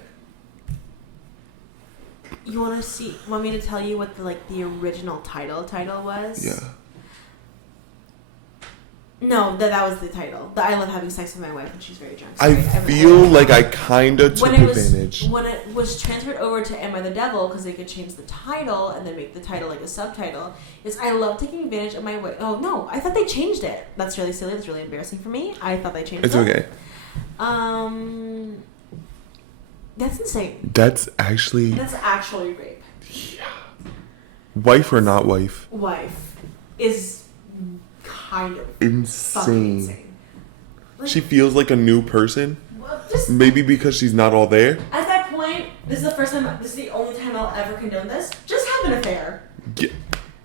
You want me to tell you what the original title was? Yeah. No, that was the title. The I love having sex with my wife when she's very drunk. I feel like I kinda took advantage. When it was transferred over to Am I the Devil, because they could change the title and then make the title like a subtitle, is I love taking advantage of my wife. Oh no, I thought they changed it. That's really silly. That's really embarrassing for me. I thought they changed it. It's okay. That's insane. That's actually rape. Yeah. Wife or not wife? Wife is kind of insane. Like, she feels like a new person. Well, maybe because she's not all there. At that point, this is the only time I'll ever condone this. Just have an affair. Yeah.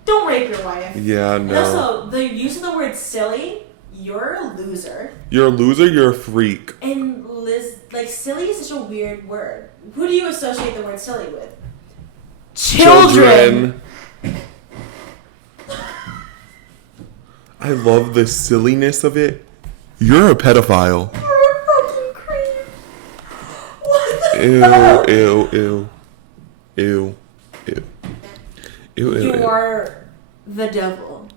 Don't rape your wife. Yeah, no. And also, the use of the word silly, you're a loser. You're a loser, you're a freak. And silly is such a weird word. Who do you associate the word silly with? Children. I love the silliness of it. You're a pedophile. You're a fucking creep. What the fuck? Ew. You are the devil.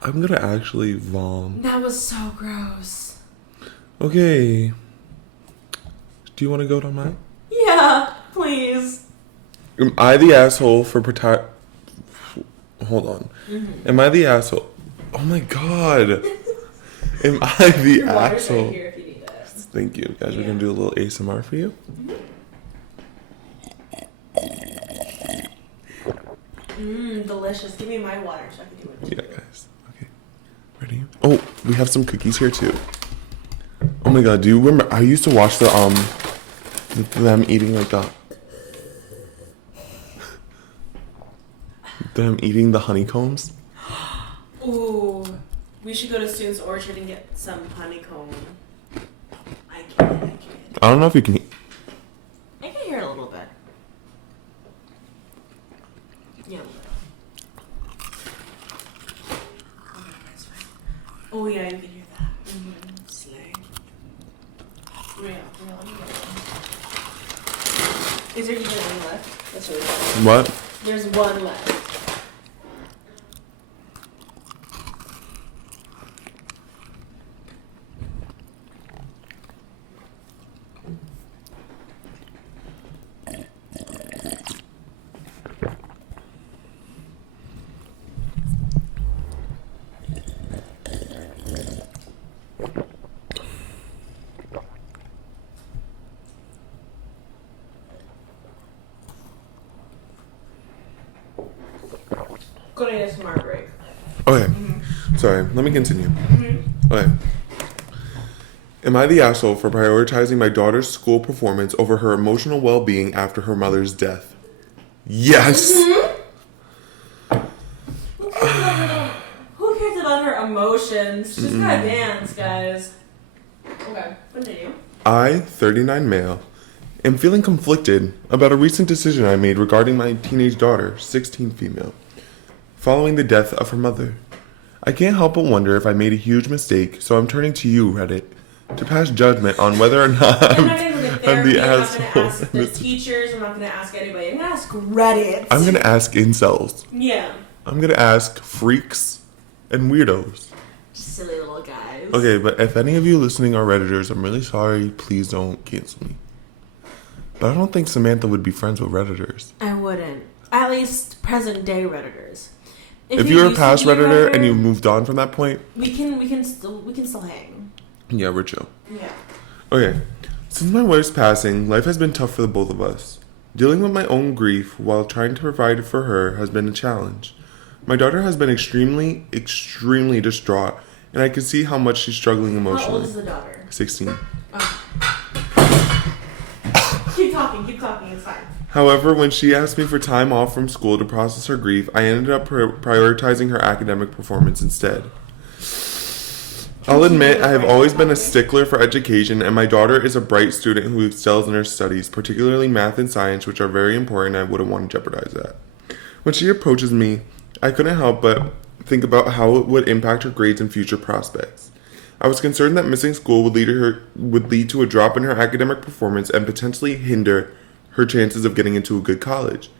I'm gonna actually vom. That was so gross. Okay. Do you want to go to mine? Yeah, please. Am I the asshole for Hold on. Mm-hmm. Am I the asshole? Oh my god. Am I the Your water's asshole? right here if you need it. Thank you. Guys, we're gonna do a little ASMR for you. Delicious. Give me my water so I can do it. Yeah, guys. Okay. Ready? Oh, we have some cookies here too. Oh my god, do you remember? I used to watch them eating like them eating the honeycombs. Ooh, we should go to Student's Orchard and get some honeycomb. I can't. I don't know if you can. I can hear it a little bit. Yeah, a little bit. Okay, that's fine. Oh yeah, you can hear that. Mm-hmm. Slay. Real. Is there even any left? That's really funny. What? There's one left. Go to a smart break. Okay. Mm-hmm. Sorry. Let me continue. Mm-hmm. Okay. Am I the asshole for prioritizing my daughter's school performance over her emotional well-being after her mother's death? Yes. Mm-hmm. Who cares about her emotions? She's gotta dance, guys. Okay, continue. I, 39 male, am feeling conflicted about a recent decision I made regarding my teenage daughter, 16 female, following the death of her mother. I can't help but wonder if I made a huge mistake, so I'm turning to you, Reddit, to pass judgment on whether or not I'm not going to look at therapy. I'm not going to ask the asshole. teachers. I'm not going to ask anybody. I'm going to ask Reddit. I'm going to ask incels. Yeah. I'm going to ask freaks and weirdos. Just silly little guys. Okay, but if any of you listening are Redditors, I'm really sorry. Please don't cancel me. But I don't think Samantha would be friends with Redditors. I wouldn't. At least present day Redditors. If you're a past Redditor and you moved on from that point, we can still hang. Yeah, we're chill. Yeah. Okay. Since my wife's passing, life has been tough for the both of us. Dealing with my own grief while trying to provide for her has been a challenge. My daughter has been extremely, extremely distraught, and I can see how much she's struggling emotionally. How old is the daughter? 16. Oh. Keep talking, it's fine. However, when she asked me for time off from school to process her grief, I ended up prioritizing her academic performance instead. I'll admit I have always been a stickler for education, and my daughter is a bright student who excels in her studies, particularly math and science, which are very important, and I wouldn't want to jeopardize that. When she approaches me, I couldn't help but think about how it would impact her grades and future prospects. I was concerned that missing school would lead to a drop in her academic performance and potentially hinder her chances of getting into a good college.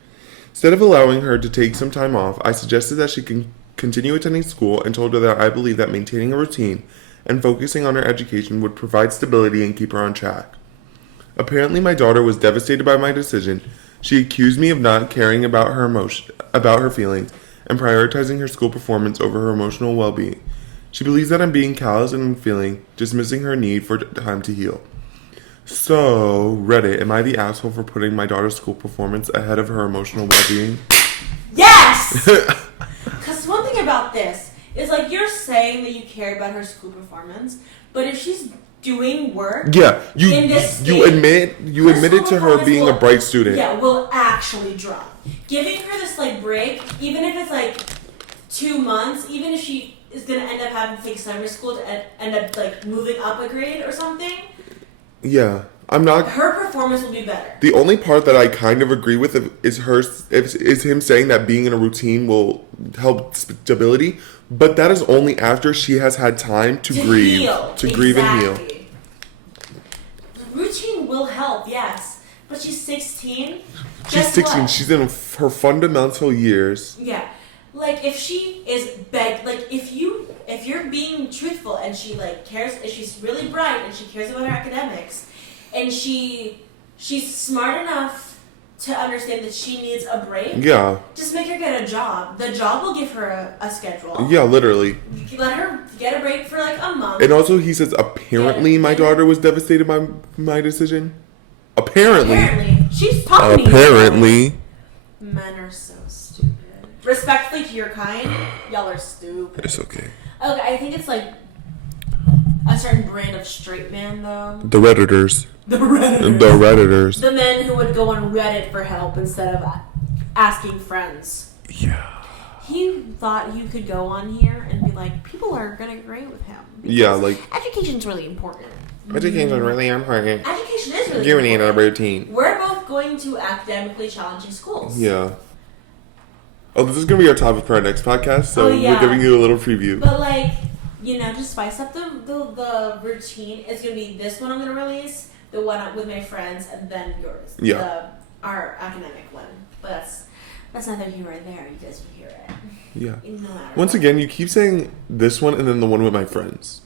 Instead of allowing her to take some time off, I suggested that she can continue attending school and told her that I believe that maintaining a routine and focusing on her education would provide stability and keep her on track. Apparently, my daughter was devastated by my decision. She accused me of not caring about her feelings, and prioritizing her school performance over her emotional well-being. She believes that I'm being callous and unfeeling, dismissing her need for time to heal. So, Reddit, am I the asshole for putting my daughter's school performance ahead of her emotional well-being? Yes! Because one thing about this is, like, you're saying that you care about her school performance, but if she's doing work, yeah, you you admitted to her being a bright student. Yeah, will actually drop. Giving her this like break, even if it's like 2 months, even if she is gonna end up having to take summer school to end up like moving up a grade or something. Yeah, I'm not. Her performance will be better. The only part that I kind of agree with is him saying that being in a routine will help stability, but that is only after she has had time to grieve, heal. Grieve and heal. Routine will help, yes, but she's 16. She's 16. What? She's in her fundamental years. Yeah, like if she is if you're being truthful and she like cares, if she's really bright and she cares about her academics, and she's smart enough to understand that she needs a break. Yeah. Just make her get a job. The job will give her a schedule. Yeah, literally. Let her get a break for like a month. And also, he says apparently my daughter was devastated by my decision. Apparently. She's talking Apparently. to you. Men are so stupid. Respectfully to your kind, y'all are stupid. It's okay. Okay, I think it's like a certain brand of straight man, though. The Redditors. The Redditors. The Redditors. The men who would go on Reddit for help instead of asking friends. Yeah. He thought you could go on here and be like, people are going to agree with him. Yeah, like... Education's really important. Education's really important. Education is really You important. need a routine. We're both going to academically challenging schools. Yeah. Oh, this is going to be our topic for our next podcast, so we're giving you a little preview. But, like, you know, just spice up the routine. It's going to be this one I'm going to release, the one with my friends, and then yours. Yeah. Our academic one. But that's neither here nor there. You guys will hear it. Yeah. No matter Once again, you keep saying this one and then the one with my friends.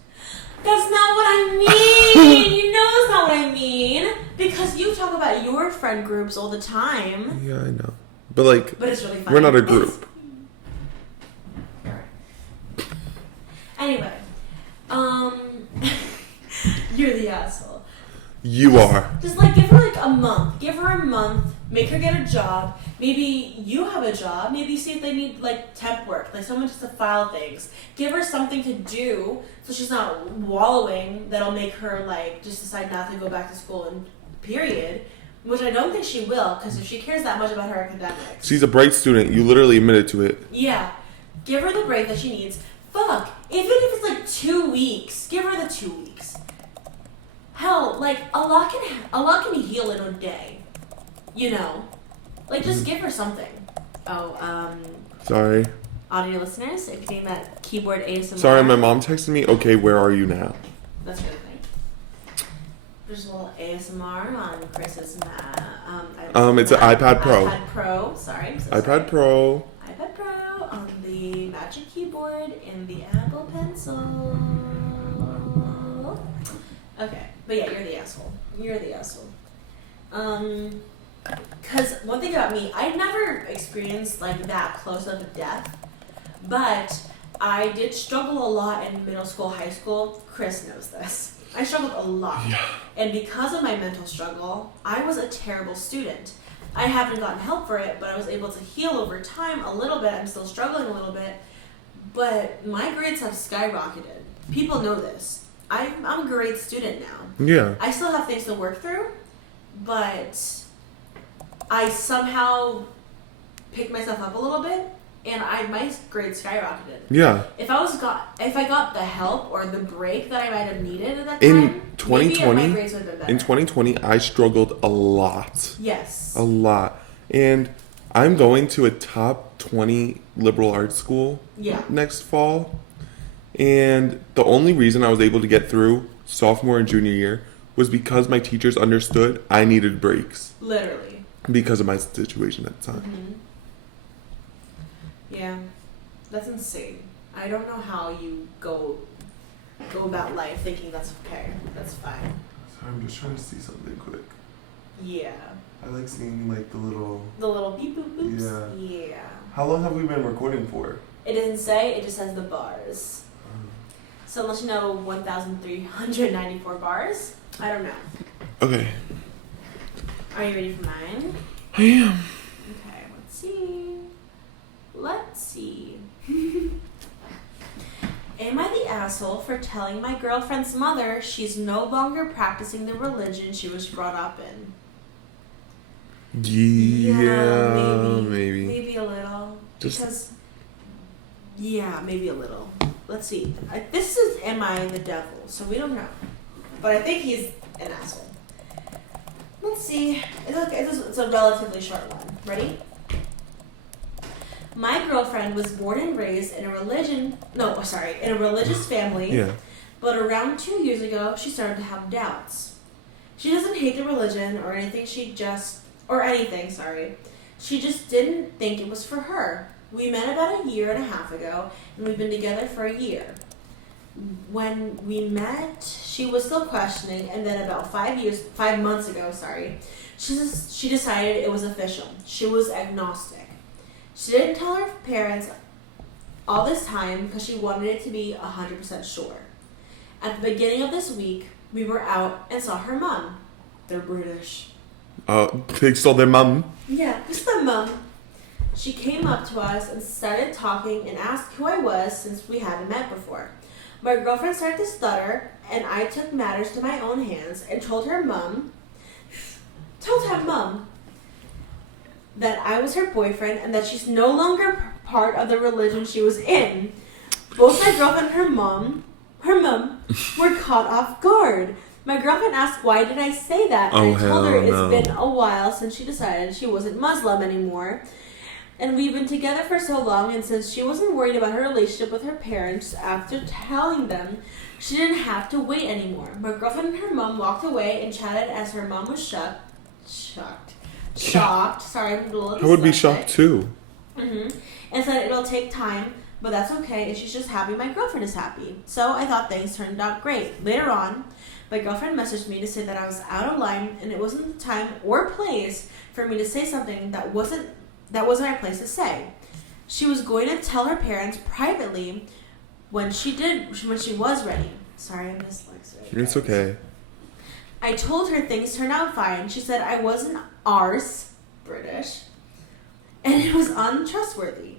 That's not what I mean. You know that's not what I mean. Because you talk about your friend groups all the time. Yeah, I know. But, like, but it's really funny. We're not a group. Anyway, you're the asshole. You are. Just like give her like a month. Give her a month. Make her get a job. Maybe you have a job. Maybe see if they need like temp work, like someone just to file things. Give her something to do so she's not wallowing. That'll make her like just decide not to go back to school and period. Which I don't think she will, because if she cares that much about her academics. She's a bright student. You literally admitted to it. Yeah. Give her the break that she needs. Fuck. Even if it's like 2 weeks, give her the 2 weeks. Hell, like, a lot can heal in a day. You know? Like, just give her something. Oh, Sorry. audio listeners, if you think that keyboard ASMR. Sorry, my mom texted me, okay, where are you now? That's really thing. There's a little ASMR on Chris's it's an iPad Pro. iPad Pro, sorry. iPad Pro. iPad Pro on the Magic Keyboard and the Apple Pencil. Okay, but yeah, you're the asshole. You're the asshole. Because one thing about me, I've never experienced like that close of a death, but I did struggle a lot in middle school, high school. Chris knows this. I struggled a lot. Yeah. And because of my mental struggle, I was a terrible student. I haven't gotten help for it, but I was able to heal over time a little bit. I'm still struggling a little bit, but my grades have skyrocketed. People know this. I'm a great student now. Yeah. I still have things to work through, but I somehow picked myself up a little bit, and my grades skyrocketed. Yeah. If I got the help or the break that I might have needed at that In time, 2020, maybe my grades would have been better. in 2020, I struggled a lot. Yes. A lot. And I'm going to a top 20 liberal arts school next fall. And the only reason I was able to get through sophomore and junior year was because my teachers understood I needed breaks. Literally. Because of my situation at the time. Mm-hmm. Yeah. That's insane. I don't know how you go about life thinking that's okay. That's fine. Sorry, I'm just trying to see something quick. Yeah. I like seeing like the little beep boop boops? Yeah. How long have we been recording for? It doesn't say, it just says the bars. So unless you know 1,394 bars, I don't know. Okay. Are you ready for mine? I am. Okay, let's see. Am I the asshole for telling my girlfriend's mother she's no longer practicing the religion she was brought up in? Yeah, maybe. Maybe a little. Maybe a little. Let's see. This is Am I the Devil? So we don't know. But I think he's an asshole. Let's see. It's a relatively short one. Ready? My girlfriend was born and raised in a religious family. Yeah. But around 2 years ago, she started to have doubts. She doesn't hate the religion or anything. She just didn't think it was for her. We met about 1.5 years ago, and we've been together for a year. When we met, she was still questioning, and then about 5 months ago, she decided it was official. She was agnostic. She didn't tell her parents all this time because she wanted it to be 100% sure. At the beginning of this week, we were out and saw her mom. They're British. They stole their mum. Yeah, just their mom. She came up to us and started talking and asked who I was since we hadn't met before. My girlfriend started to stutter, and I took matters to my own hands and told her mom that I was her boyfriend and that she's no longer part of the religion she was in. Both my girlfriend and her mom were caught off guard. My girlfriend asked why did I say that, and I told her it's been a while since she decided she wasn't Muslim anymore. And we've been together for so long, and since she wasn't worried about her relationship with her parents after telling them, she didn't have to wait anymore. My girlfriend and her mom walked away and chatted as her mom was shocked. Sorry, I'm a little dyslexic. I would be shocked too. And said it'll take time, but that's okay, and she's just happy my girlfriend is happy. So I thought things turned out great. Later on, my girlfriend messaged me to say that I was out of line and it wasn't the time or place for me to say something that wasn't my place to say. She was going to tell her parents privately when she was ready. Sorry, I'm dyslexic. It's okay. I told her things turned out fine. She said I wasn't arse, British, and it was untrustworthy.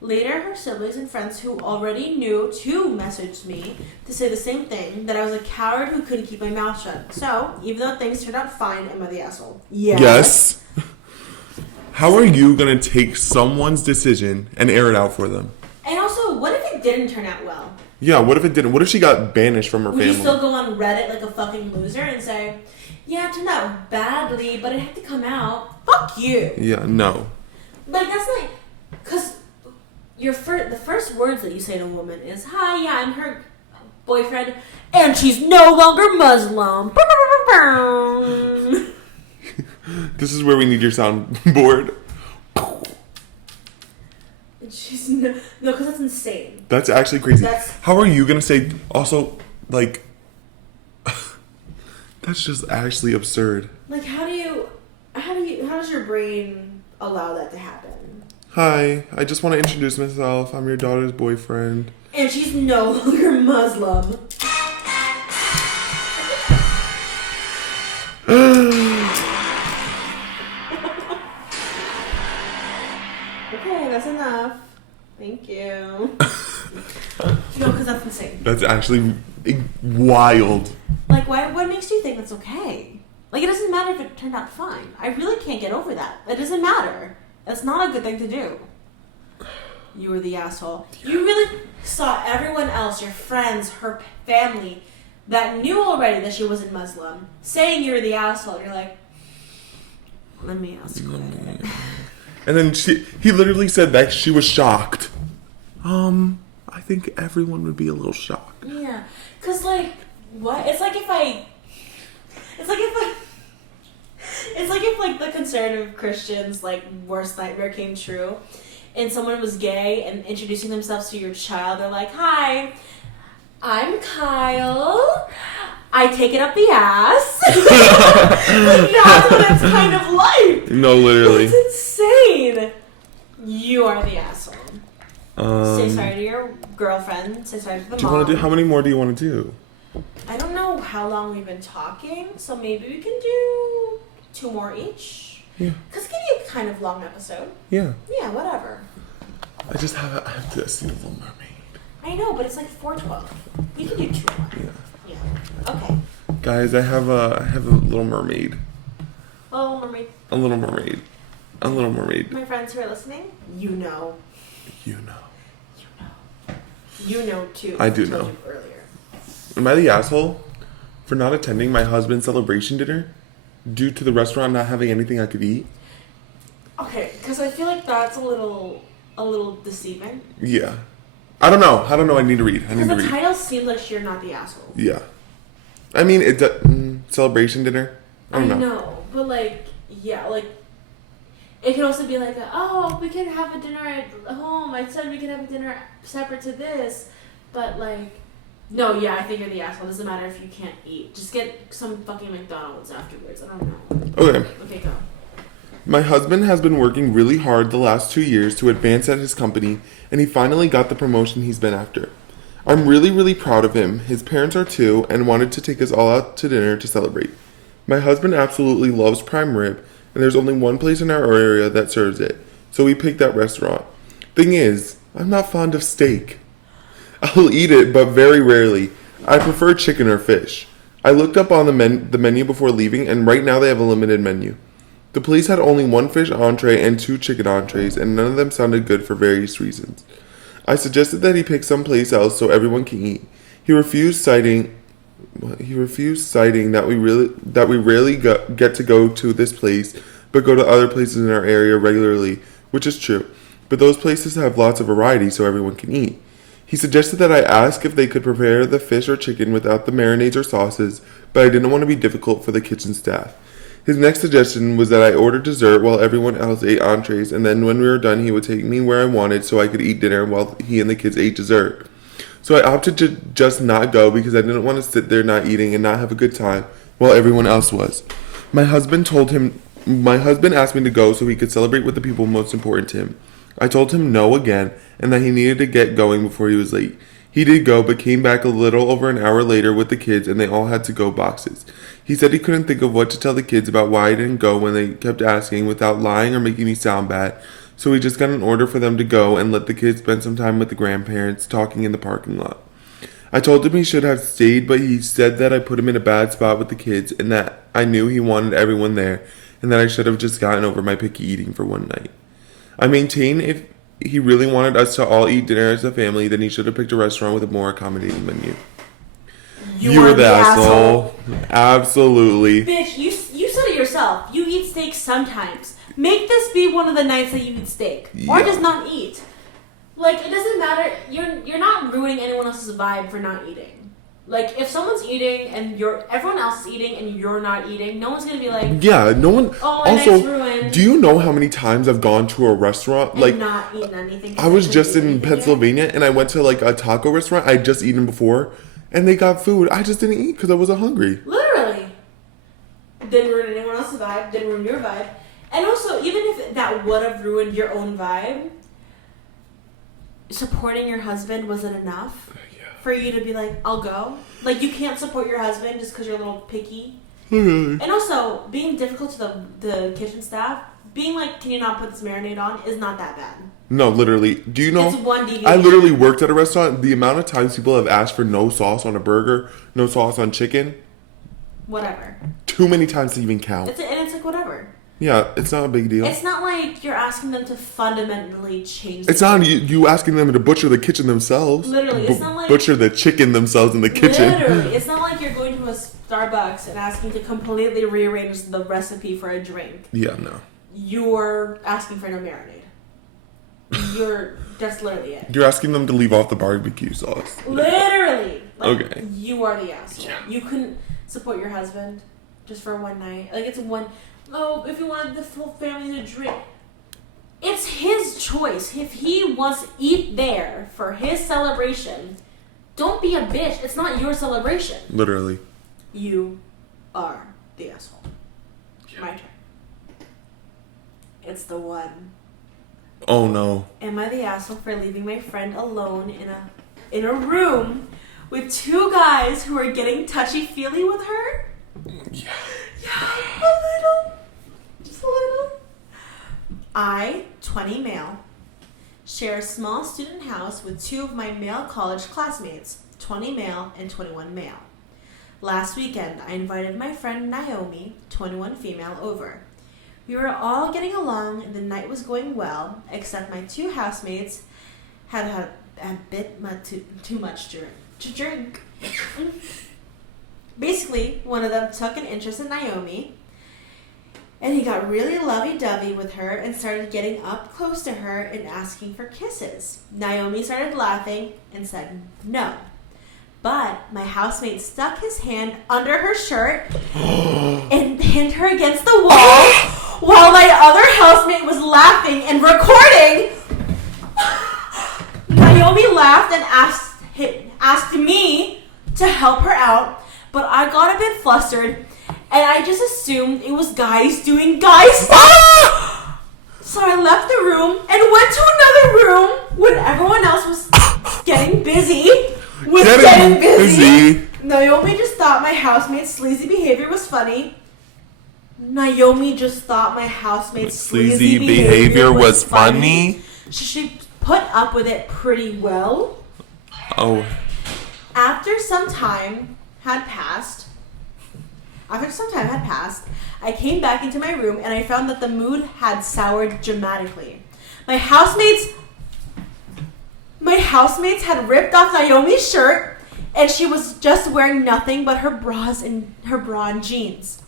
Later, her siblings and friends who already knew too messaged me to say the same thing, that I was a coward who couldn't keep my mouth shut. So, even though things turned out fine, am I the asshole? Yes. How are you going to take someone's decision and air it out for them? And also, what if it didn't turn out well? Yeah, what if it didn't? What if she got banished from her family? Would you still go on Reddit like a fucking loser and say, yeah, it turned out badly, but it had to come out? Fuck you. Yeah, no. Like, that's like, because the first words that you say to a woman is, hi, yeah, I'm her boyfriend, and she's no longer Muslim. This is where we need your soundboard. She's no, because that's insane. That's actually crazy. How are you gonna say? Also, like, that's just actually absurd. Like, how does your brain allow that to happen? Hi, I just want to introduce myself. I'm your daughter's boyfriend. And she's no longer Muslim. Okay, that's enough. Thank you. No, because that's insane. That's actually wild. Like, what makes you think that's okay? Like, it doesn't matter if it turned out fine. I really can't get over that. It doesn't matter. That's not a good thing to do. You were the asshole. You really saw everyone else, your friends, her family, that knew already that she wasn't Muslim, saying you're the asshole. You're like, let me ask you. And then he literally said that she was shocked. I think everyone would be a little shocked. Yeah. Because, like, what? It's like if, like, the conservative Christians, like, worst nightmare came true, and someone was gay and introducing themselves to your child, they're like, hi, I'm Kyle. I take it up the ass. That's what it's kind of like. No, literally. It's insane. You are the asshole. Say sorry to your girlfriend. Say sorry to the mom. How many more do you want to do? I don't know how long we've been talking, so maybe we can do 2 more each. Yeah. Because it can be a kind of long episode. Yeah. Yeah, whatever. I have to see The Little Mermaid. I know, but it's like 4:12. We can do 2 more. Yeah. Okay. Guys, I have a Little Mermaid. Little Mermaid. A Little Mermaid. A Little Mermaid. My friends who are listening, you know. You know. You know too. I do know. Earlier. Am I the asshole for not attending my husband's celebration dinner due to the restaurant not having anything I could eat? Okay, because I feel like that's a little deceiving. Yeah. I don't know. I need to read. The title seems like you're not the asshole. Yeah. I mean, it's a celebration dinner. I don't know. But like, yeah, like, it could also be like, oh, we can have a dinner at home. I said we can have a dinner separate to this. But like, no, yeah, I think you're the asshole. It doesn't matter if you can't eat. Just get some fucking McDonald's afterwards. I don't know. Okay. Okay, go. My husband has been working really hard the last 2 years to advance at his company, and he finally got the promotion he's been after. I'm really, really proud of him. His parents are too, and wanted to take us all out to dinner to celebrate. My husband absolutely loves prime rib, and there's only one place in our area that serves it, so we picked that restaurant. Thing is, I'm not fond of steak. I'll eat it, but very rarely. I prefer chicken or fish. I looked up on the menu before leaving, and right now they have a limited menu. The place had only 1 fish entree and 2 chicken entrees, and none of them sounded good for various reasons. I suggested that he pick someplace else so everyone can eat. He refused, citing that we rarely get to go to this place, but go to other places in our area regularly, which is true. But those places have lots of variety so everyone can eat. He suggested that I ask if they could prepare the fish or chicken without the marinades or sauces, but I didn't want to be difficult for the kitchen staff. His next suggestion was that I order dessert while everyone else ate entrees, and then when we were done, he would take me where I wanted so I could eat dinner while he and the kids ate dessert. So I opted to just not go because I didn't want to sit there not eating and not have a good time while everyone else was. My husband asked me to go so he could celebrate with the people most important to him. I told him no again and that he needed to get going before he was late. He did go, but came back a little over an hour later with the kids, and they all had to-go boxes. He said he couldn't think of what to tell the kids about why I didn't go when they kept asking without lying or making me sound bad, so he just got an order for them to go and let the kids spend some time with the grandparents talking in the parking lot. I told him he should have stayed, but he said that I put him in a bad spot with the kids and that I knew he wanted everyone there and that I should have just gotten over my picky eating for one night. I maintain if he really wanted us to all eat dinner as a family, then he should have picked a restaurant with a more accommodating menu. You were the asshole. Absolutely. Bitch, you said it yourself. You eat steak sometimes. Make this be one of the nights that you eat steak. Yeah. Or just not eat. Like, it doesn't matter. You're not ruining anyone else's vibe for not eating. Like, if someone's eating and everyone else is eating and you're not eating, no one's gonna be like, yeah, no one. oh, my also, night's ruined. Do you know how many times I've gone to a restaurant And like not eaten anything? I was just in Pennsylvania and I went to like a taco restaurant I'd just eaten before, and they got food. I just didn't eat because I wasn't hungry. Literally. Didn't ruin anyone else's vibe. Didn't ruin your vibe. And also, even if that would have ruined your own vibe, supporting your husband wasn't enough for you to be like, I'll go. Like, you can't support your husband just because you're a little picky. Really? And also, being difficult to the kitchen staff, being like, can you not put this marinade on, is not that bad. No, literally. Do you know? It's one deviation. I literally worked at a restaurant. The amount of times people have asked for no sauce on a burger, no sauce on chicken. Whatever. Too many times to even count. And it's like, whatever. Yeah, it's not a big deal. It's not like you're asking them to fundamentally change. It's not you asking them to butcher the kitchen themselves. Literally, it's not like butcher the chicken themselves in the kitchen. Literally, it's not like you're going to a Starbucks and asking to completely rearrange the recipe for a drink. Yeah, no. You're asking for no marinade. That's literally it. You're asking them to leave off the barbecue sauce. Literally. Like, okay. You are the asshole. Yeah. You couldn't support your husband just for one night. Like, it's one. Oh, if you wanted the full family to drink. It's his choice. If he wants to eat there for his celebration, don't be a bitch. It's not your celebration. Literally. You are the asshole. Yeah. My turn. It's the one. Oh no. Am I the asshole for leaving my friend alone in a room with two guys who are getting touchy-feely with her? Yeah. Yeah, a little. Just a little. I, 20 male, share a small student house with two of my male college classmates, 20 male and 21 male. Last weekend, I invited my friend Naomi, 21 female, over. We were all getting along and the night was going well, except my two housemates had a bit too much to drink. Basically, one of them took an interest in Naomi, and he got really lovey-dovey with her and started getting up close to her and asking for kisses. Naomi started laughing and said no. But my housemate stuck his hand under her shirt and pinned her against the wall while my other housemate was laughing and recording. Naomi laughed and asked me to help her out, but I got a bit flustered and I just assumed it was guys doing guy stuff. So I left the room and went to another room when everyone else was getting busy. Getting busy. Naomi just thought my housemate's sleazy behavior was funny. Naomi just thought my housemate's sleazy behavior was funny. She put up with it pretty well. Oh. After some time had passed, I came back into my room and I found that the mood had soured dramatically. My housemates had ripped off Naomi's shirt and she was just wearing nothing but her bra and jeans.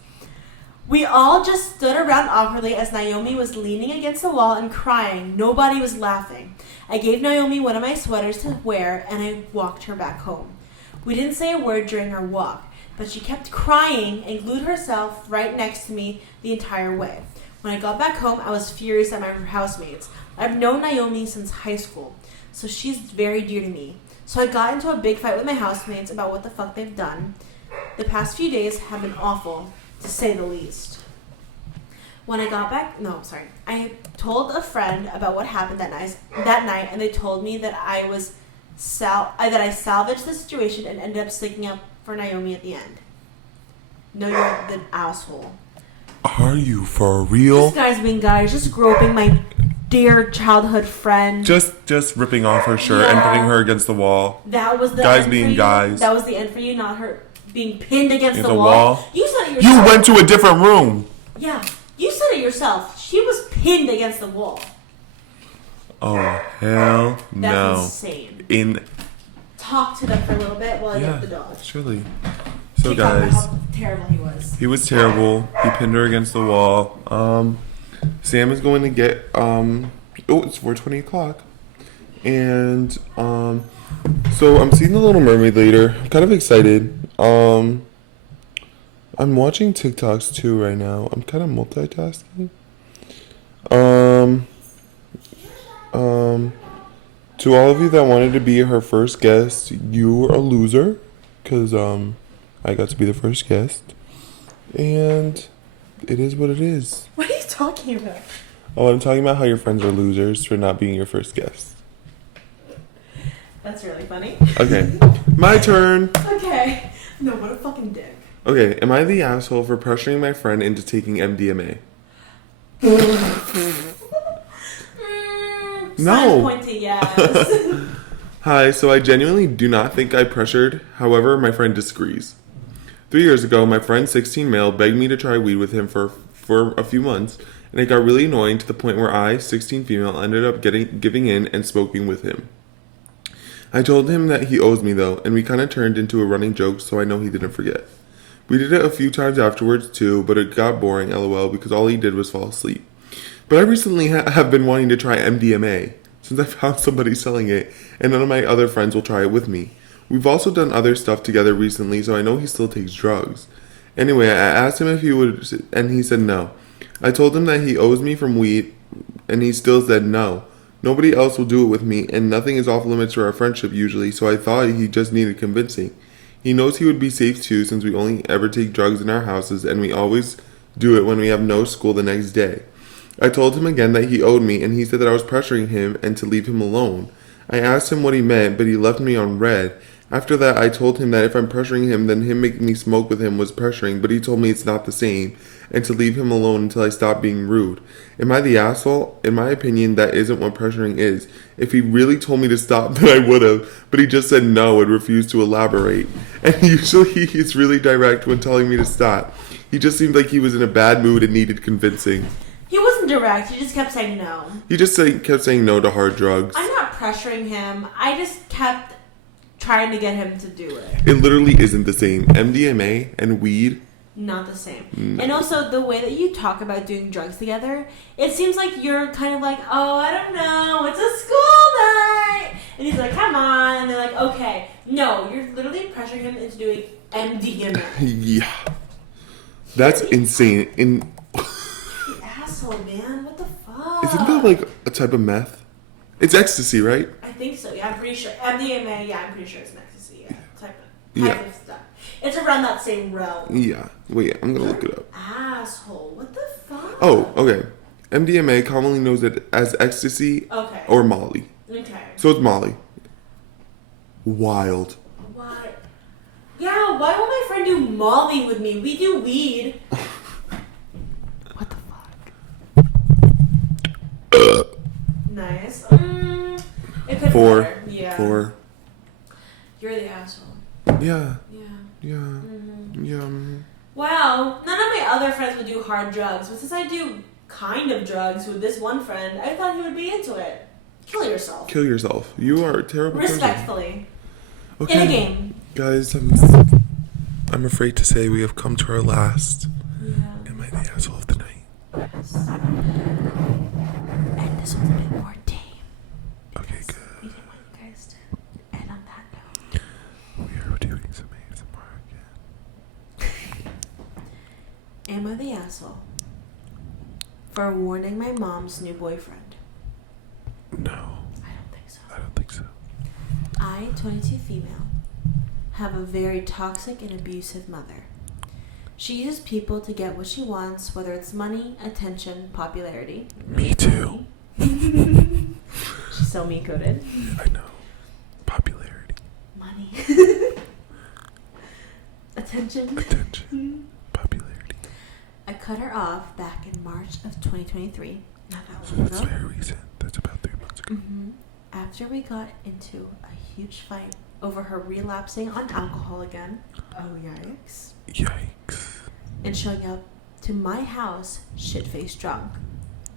We all just stood around awkwardly as Naomi was leaning against the wall and crying. Nobody was laughing. I gave Naomi one of my sweaters to wear and I walked her back home. We didn't say a word during our walk, but she kept crying and glued herself right next to me the entire way. When I got back home, I was furious at my housemates. I've known Naomi since high school, so she's very dear to me. So I got into a big fight with my housemates about what the fuck they've done. The past few days have been awful, to say the least. When I got back, I told a friend about what happened that night, and they told me that I salvaged the situation and ended up sticking up for Naomi at the end. No, you're the asshole. Are you for real? This guy's being guys, just groping my dear childhood friend. Just ripping off her shirt and putting her against the wall. That was the guys end being for you. guys. That was the end for you, not her being pinned against the wall. You said it yourself. You went to a different room. Yeah, you said it yourself. She was pinned against the wall. Oh, hell no. That's insane. Talk to them for a little bit while I get the dog. Surely. So guys, how terrible he was. He was terrible. He pinned her against the wall. Sam is going to get it's 4:20 o'clock, and So I'm seeing The Little Mermaid later. I'm kind of excited. I'm watching TikToks too right now. I'm kind of multitasking. Um, to all of you that wanted to be her first guest, you were a loser, cause I got to be the first guest, and it is what it is. What are you talking about? Oh, I'm talking about how your friends are losers for not being your first guest. That's really funny. Okay, my turn. Okay. No, what a fucking dick. Okay, am I the asshole for pressuring my friend into taking MDMA? No. Point to yes. Hi, so I genuinely do not think I pressured. However, my friend disagrees. 3 years ago, my friend 16 male begged me to try weed with him for a few months, and it got really annoying to the point where I, 16 female, ended up giving in and smoking with him. I told him that he owes me though, and we kind of turned into a running joke, so I know he didn't forget. We did it a few times afterwards too, but it got boring, lol, because all he did was fall asleep. But I recently have been wanting to try MDMA, since I found somebody selling it, and none of my other friends will try it with me. We've also done other stuff together recently, so I know he still takes drugs. Anyway, I asked him if he would, and he said no. I told him that he owes me from weed, and he still said no. Nobody else will do it with me, and nothing is off limits for our friendship usually, so I thought he just needed convincing. He knows he would be safe too, since we only ever take drugs in our houses, and we always do it when we have no school the next day. I told him again that he owed me, and he said that I was pressuring him and to leave him alone. I asked him what he meant, but he left me on red. After that, I told him that if I'm pressuring him, then him making me smoke with him was pressuring, but he told me it's not the same, and to leave him alone until I stop being rude. Am I the asshole? In my opinion, that isn't what pressuring is. If he really told me to stop, then I would have, but he just said no and refused to elaborate. And usually he's really direct when telling me to stop. He just seemed like he was in a bad mood and needed convincing. He wasn't direct. He just kept saying no. He just kept saying no to hard drugs. I'm not pressuring him. I just kept trying to get him to do it. It literally isn't the same. MDMA and weed. Not the same. No. And also, the way that you talk about doing drugs together, it seems like you're kind of like, oh, I don't know, it's a school night. And he's like, come on. And they're like, okay. No, you're literally pressuring him into doing MDMA. Yeah. That's insane. Asshole, man. What the fuck? Isn't that like a type of meth? It's ecstasy, right? I think so. Yeah, I'm pretty sure. MDMA, yeah, I'm pretty sure it's an ecstasy. Yeah, type of stuff. It's around that same realm. Yeah. Wait, I'm gonna look it up. Asshole. What the fuck? Oh, okay. MDMA, commonly known as ecstasy or Molly. Okay. So it's Molly. Wild. Why? Yeah, why won't my friend do Molly with me? We do weed. What the fuck? Nice. It could be better. Yeah. 4. You're the asshole. Yeah. Yeah. Yeah. Mm-hmm. Yeah. Wow. None of my other friends would do hard drugs, but since I do kind of drugs with this one friend, I thought he would be into it. Kill yourself. Kill yourself. You are a terrible Respectfully. person. Okay. In a game. Guys, I'm afraid to say we have come to our last. Yeah. Am I the asshole of the night? Yes. And this was a bit more tame. Okay, good. We didn't want you guys to end on that note. We are doing some ASMR again. Am I the asshole for warning my mom's new boyfriend? No. I don't think so. I don't think so. I, 22 female, have a very toxic and abusive mother. She uses people to get what she wants, whether it's money, attention, popularity. Me too. She's so me-coded. I know. Popularity. Money. Attention. Popularity. I cut her off back in March of 2023. Not that So long that's ago. very recent. That's about 3 months ago. Mm-hmm. After we got into a huge fight over her relapsing on alcohol again. Oh, yikes. Yikes. And showing up to my house shit-faced drunk.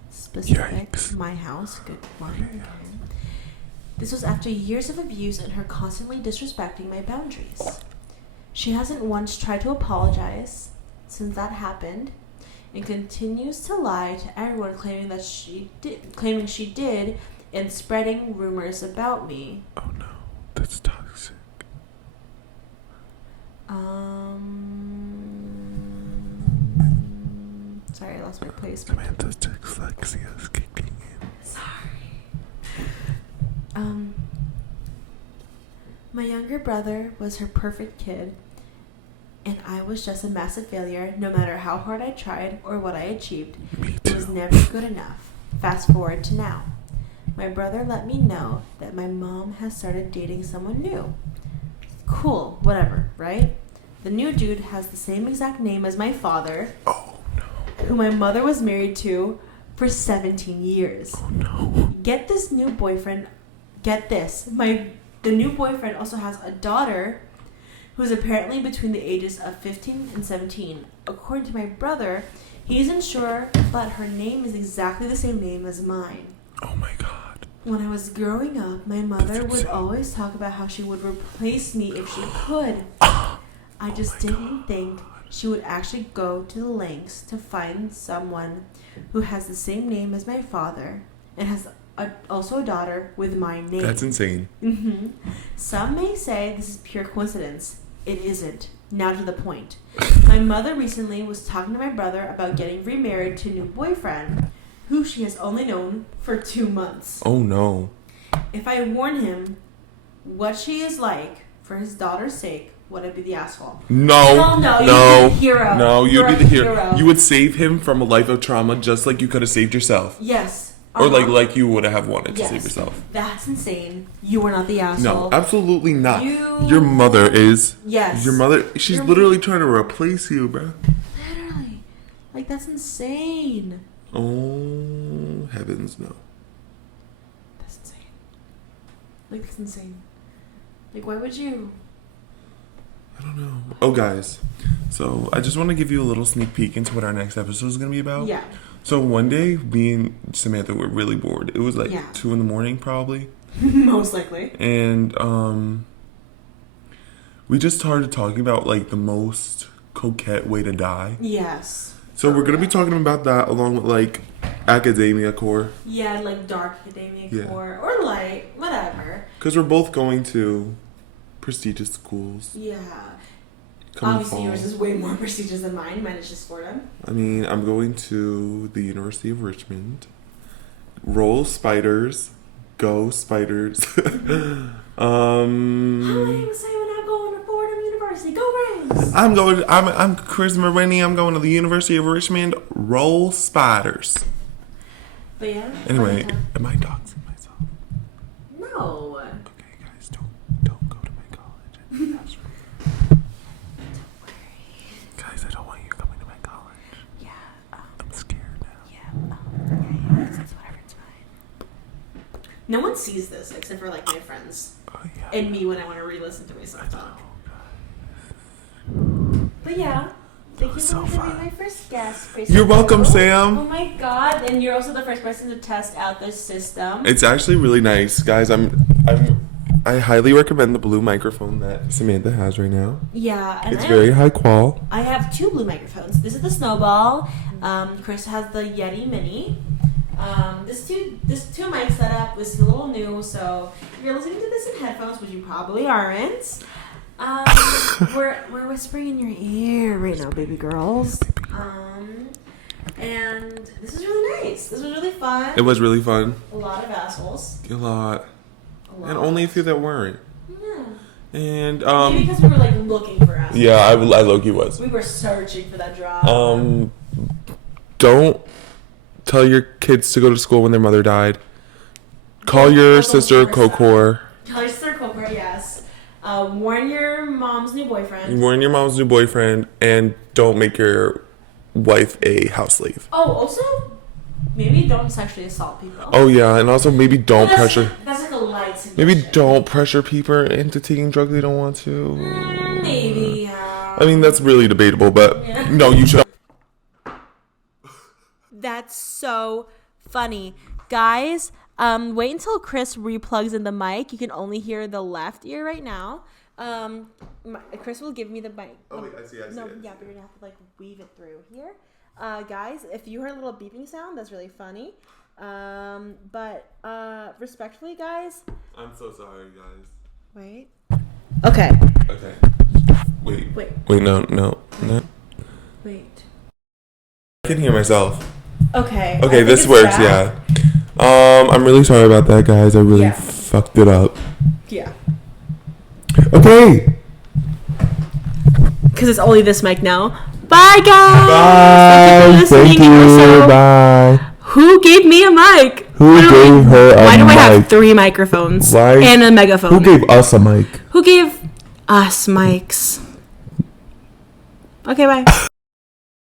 Specific, Yikes. my house, good one. Okay, Okay. yeah. This was after years of abuse and her constantly disrespecting my boundaries. She hasn't once tried to apologize since that happened, and continues to lie to everyone, claiming she did, and spreading rumors about me. Oh no. What's toxic? Sorry, I lost my place. Samantha's dyslexia is kicking in. Sorry. My younger brother was her perfect kid, and I was just a massive failure no matter how hard I tried or what I achieved. Me It was too. never good enough. Fast forward to now. My brother let me know that my mom has started dating someone new. Cool, whatever, right? The new dude has the same exact name as my father, Oh no. who my mother was married to for 17 years. Oh no. Get this new boyfriend. Get this. The new boyfriend also has a daughter who's apparently between the ages of 15 and 17. According to my brother, he isn't sure, but her name is exactly the same name as mine. Oh my god. When I was growing up, my mother would always talk about how she would replace me if she could. I just didn't think she would actually go to the lengths to find someone who has the same name as my father and has also a daughter with my name. That's insane. Some may say this is pure coincidence. It isn't. Now to the point. My mother recently was talking to my brother about getting remarried to a new boyfriend, who she has only known for 2 months. Oh no. If I warn him what she is like for his daughter's sake, would I be the asshole? No. No, you'd No. be the hero. No, you'd You're be a the hero. hero. You would save him from a life of trauma just like you could have saved yourself. Yes. Or like you would have wanted to Yes. save yourself. That's insane. You are not the asshole. No, absolutely not. You- Your mother is. Yes. Your mother, she's literally trying to replace you, bro. Literally. Like, that's insane. Oh, heavens no. That's insane. Like, that's insane. Like, why would you? I don't know. Oh, guys. So, I just want to give you a little sneak peek into what our next episode is going to be about. Yeah. So, one day, me and Samantha were really bored. It was like 2 a.m, probably. Most likely. And, we just started talking about, like, the most coquette way to die. Yes. So, we're going to be talking about that along with, like, academia core. Yeah, like dark academia Yeah. core. Or light. Whatever. Because we're both going to prestigious schools. Yeah. Come Obviously, fall. yours is way more prestigious than mine. Mine is just Fordham. I mean, I'm going to the University of Richmond. Roll spiders. Go spiders. How am I going to say when I'm going to Fordham University? Go Rays! I'm Chris Marini. I'm going to the University of Richmond. Roll spiders. But yeah. Anyway, fun time. am I doxing myself? No. Okay, guys, don't go to my college. That's right. Guys, I don't want you coming to my college. Yeah. I'm scared now. Yeah. It's whatever. It's fine. No one sees this except for like my friends Oh yeah. and me when I want to re-listen to myself talk. Oh, But yeah. Thank you was so so much for being fun. my first guest. Grace. You're welcome, Oh Sam. my god! And you're also the first person to test out this system. It's actually really nice, guys. I highly recommend the blue microphone that Samantha has right now. Yeah, and It's very high qual. I have 2 blue microphones. This is the Snowball. Chris has the Yeti Mini. This two mic setup is a little new, so if you're listening to this in headphones, which you probably aren't, we're whispering in your ear right now, baby girls. And this was really nice. This was really fun. It was really fun. A lot of assholes. A lot. A lot. And only a few that weren't. Yeah. And Maybe because we were like looking for assholes. yeah, I low-key was. We were searching for that job. Don't tell your kids to go to school when their mother died. Call your sister Kokor. Tell your sister Kokor, yes. Warn your mom's new boyfriend. Warn your mom's new boyfriend, and don't make your wife a house slave. Oh, also, maybe don't sexually assault people. Oh yeah, and also maybe don't pressure. That's like a light suggestion. Maybe don't pressure people into taking drugs they don't want to. Maybe. I mean, that's really debatable, but Yeah. no, you should. That's so funny. Guys, wait until Chris replugs in the mic. You can only hear the left ear right now. Chris will give me the mic. Oh, wait, I see. No, yeah, but you're gonna have to like weave it through here. Guys, if you heard a little beeping sound, that's really funny. But respectfully, guys. I'm so sorry, guys. Wait. Okay. Okay. Wait. Wait. Wait, no. Wait. I can hear myself. Okay. Okay, this works, yeah. I'm really sorry about that, guys. I really fucked it up. Yeah. Okay. Because it's only this mic now. Bye, guys. Bye. Thank you. Also, Bye. who gave me a mic? Who gave her a mic? Why do I have 3 microphones? Why? And a megaphone. Who gave us a mic? Who gave us mics? Okay, bye.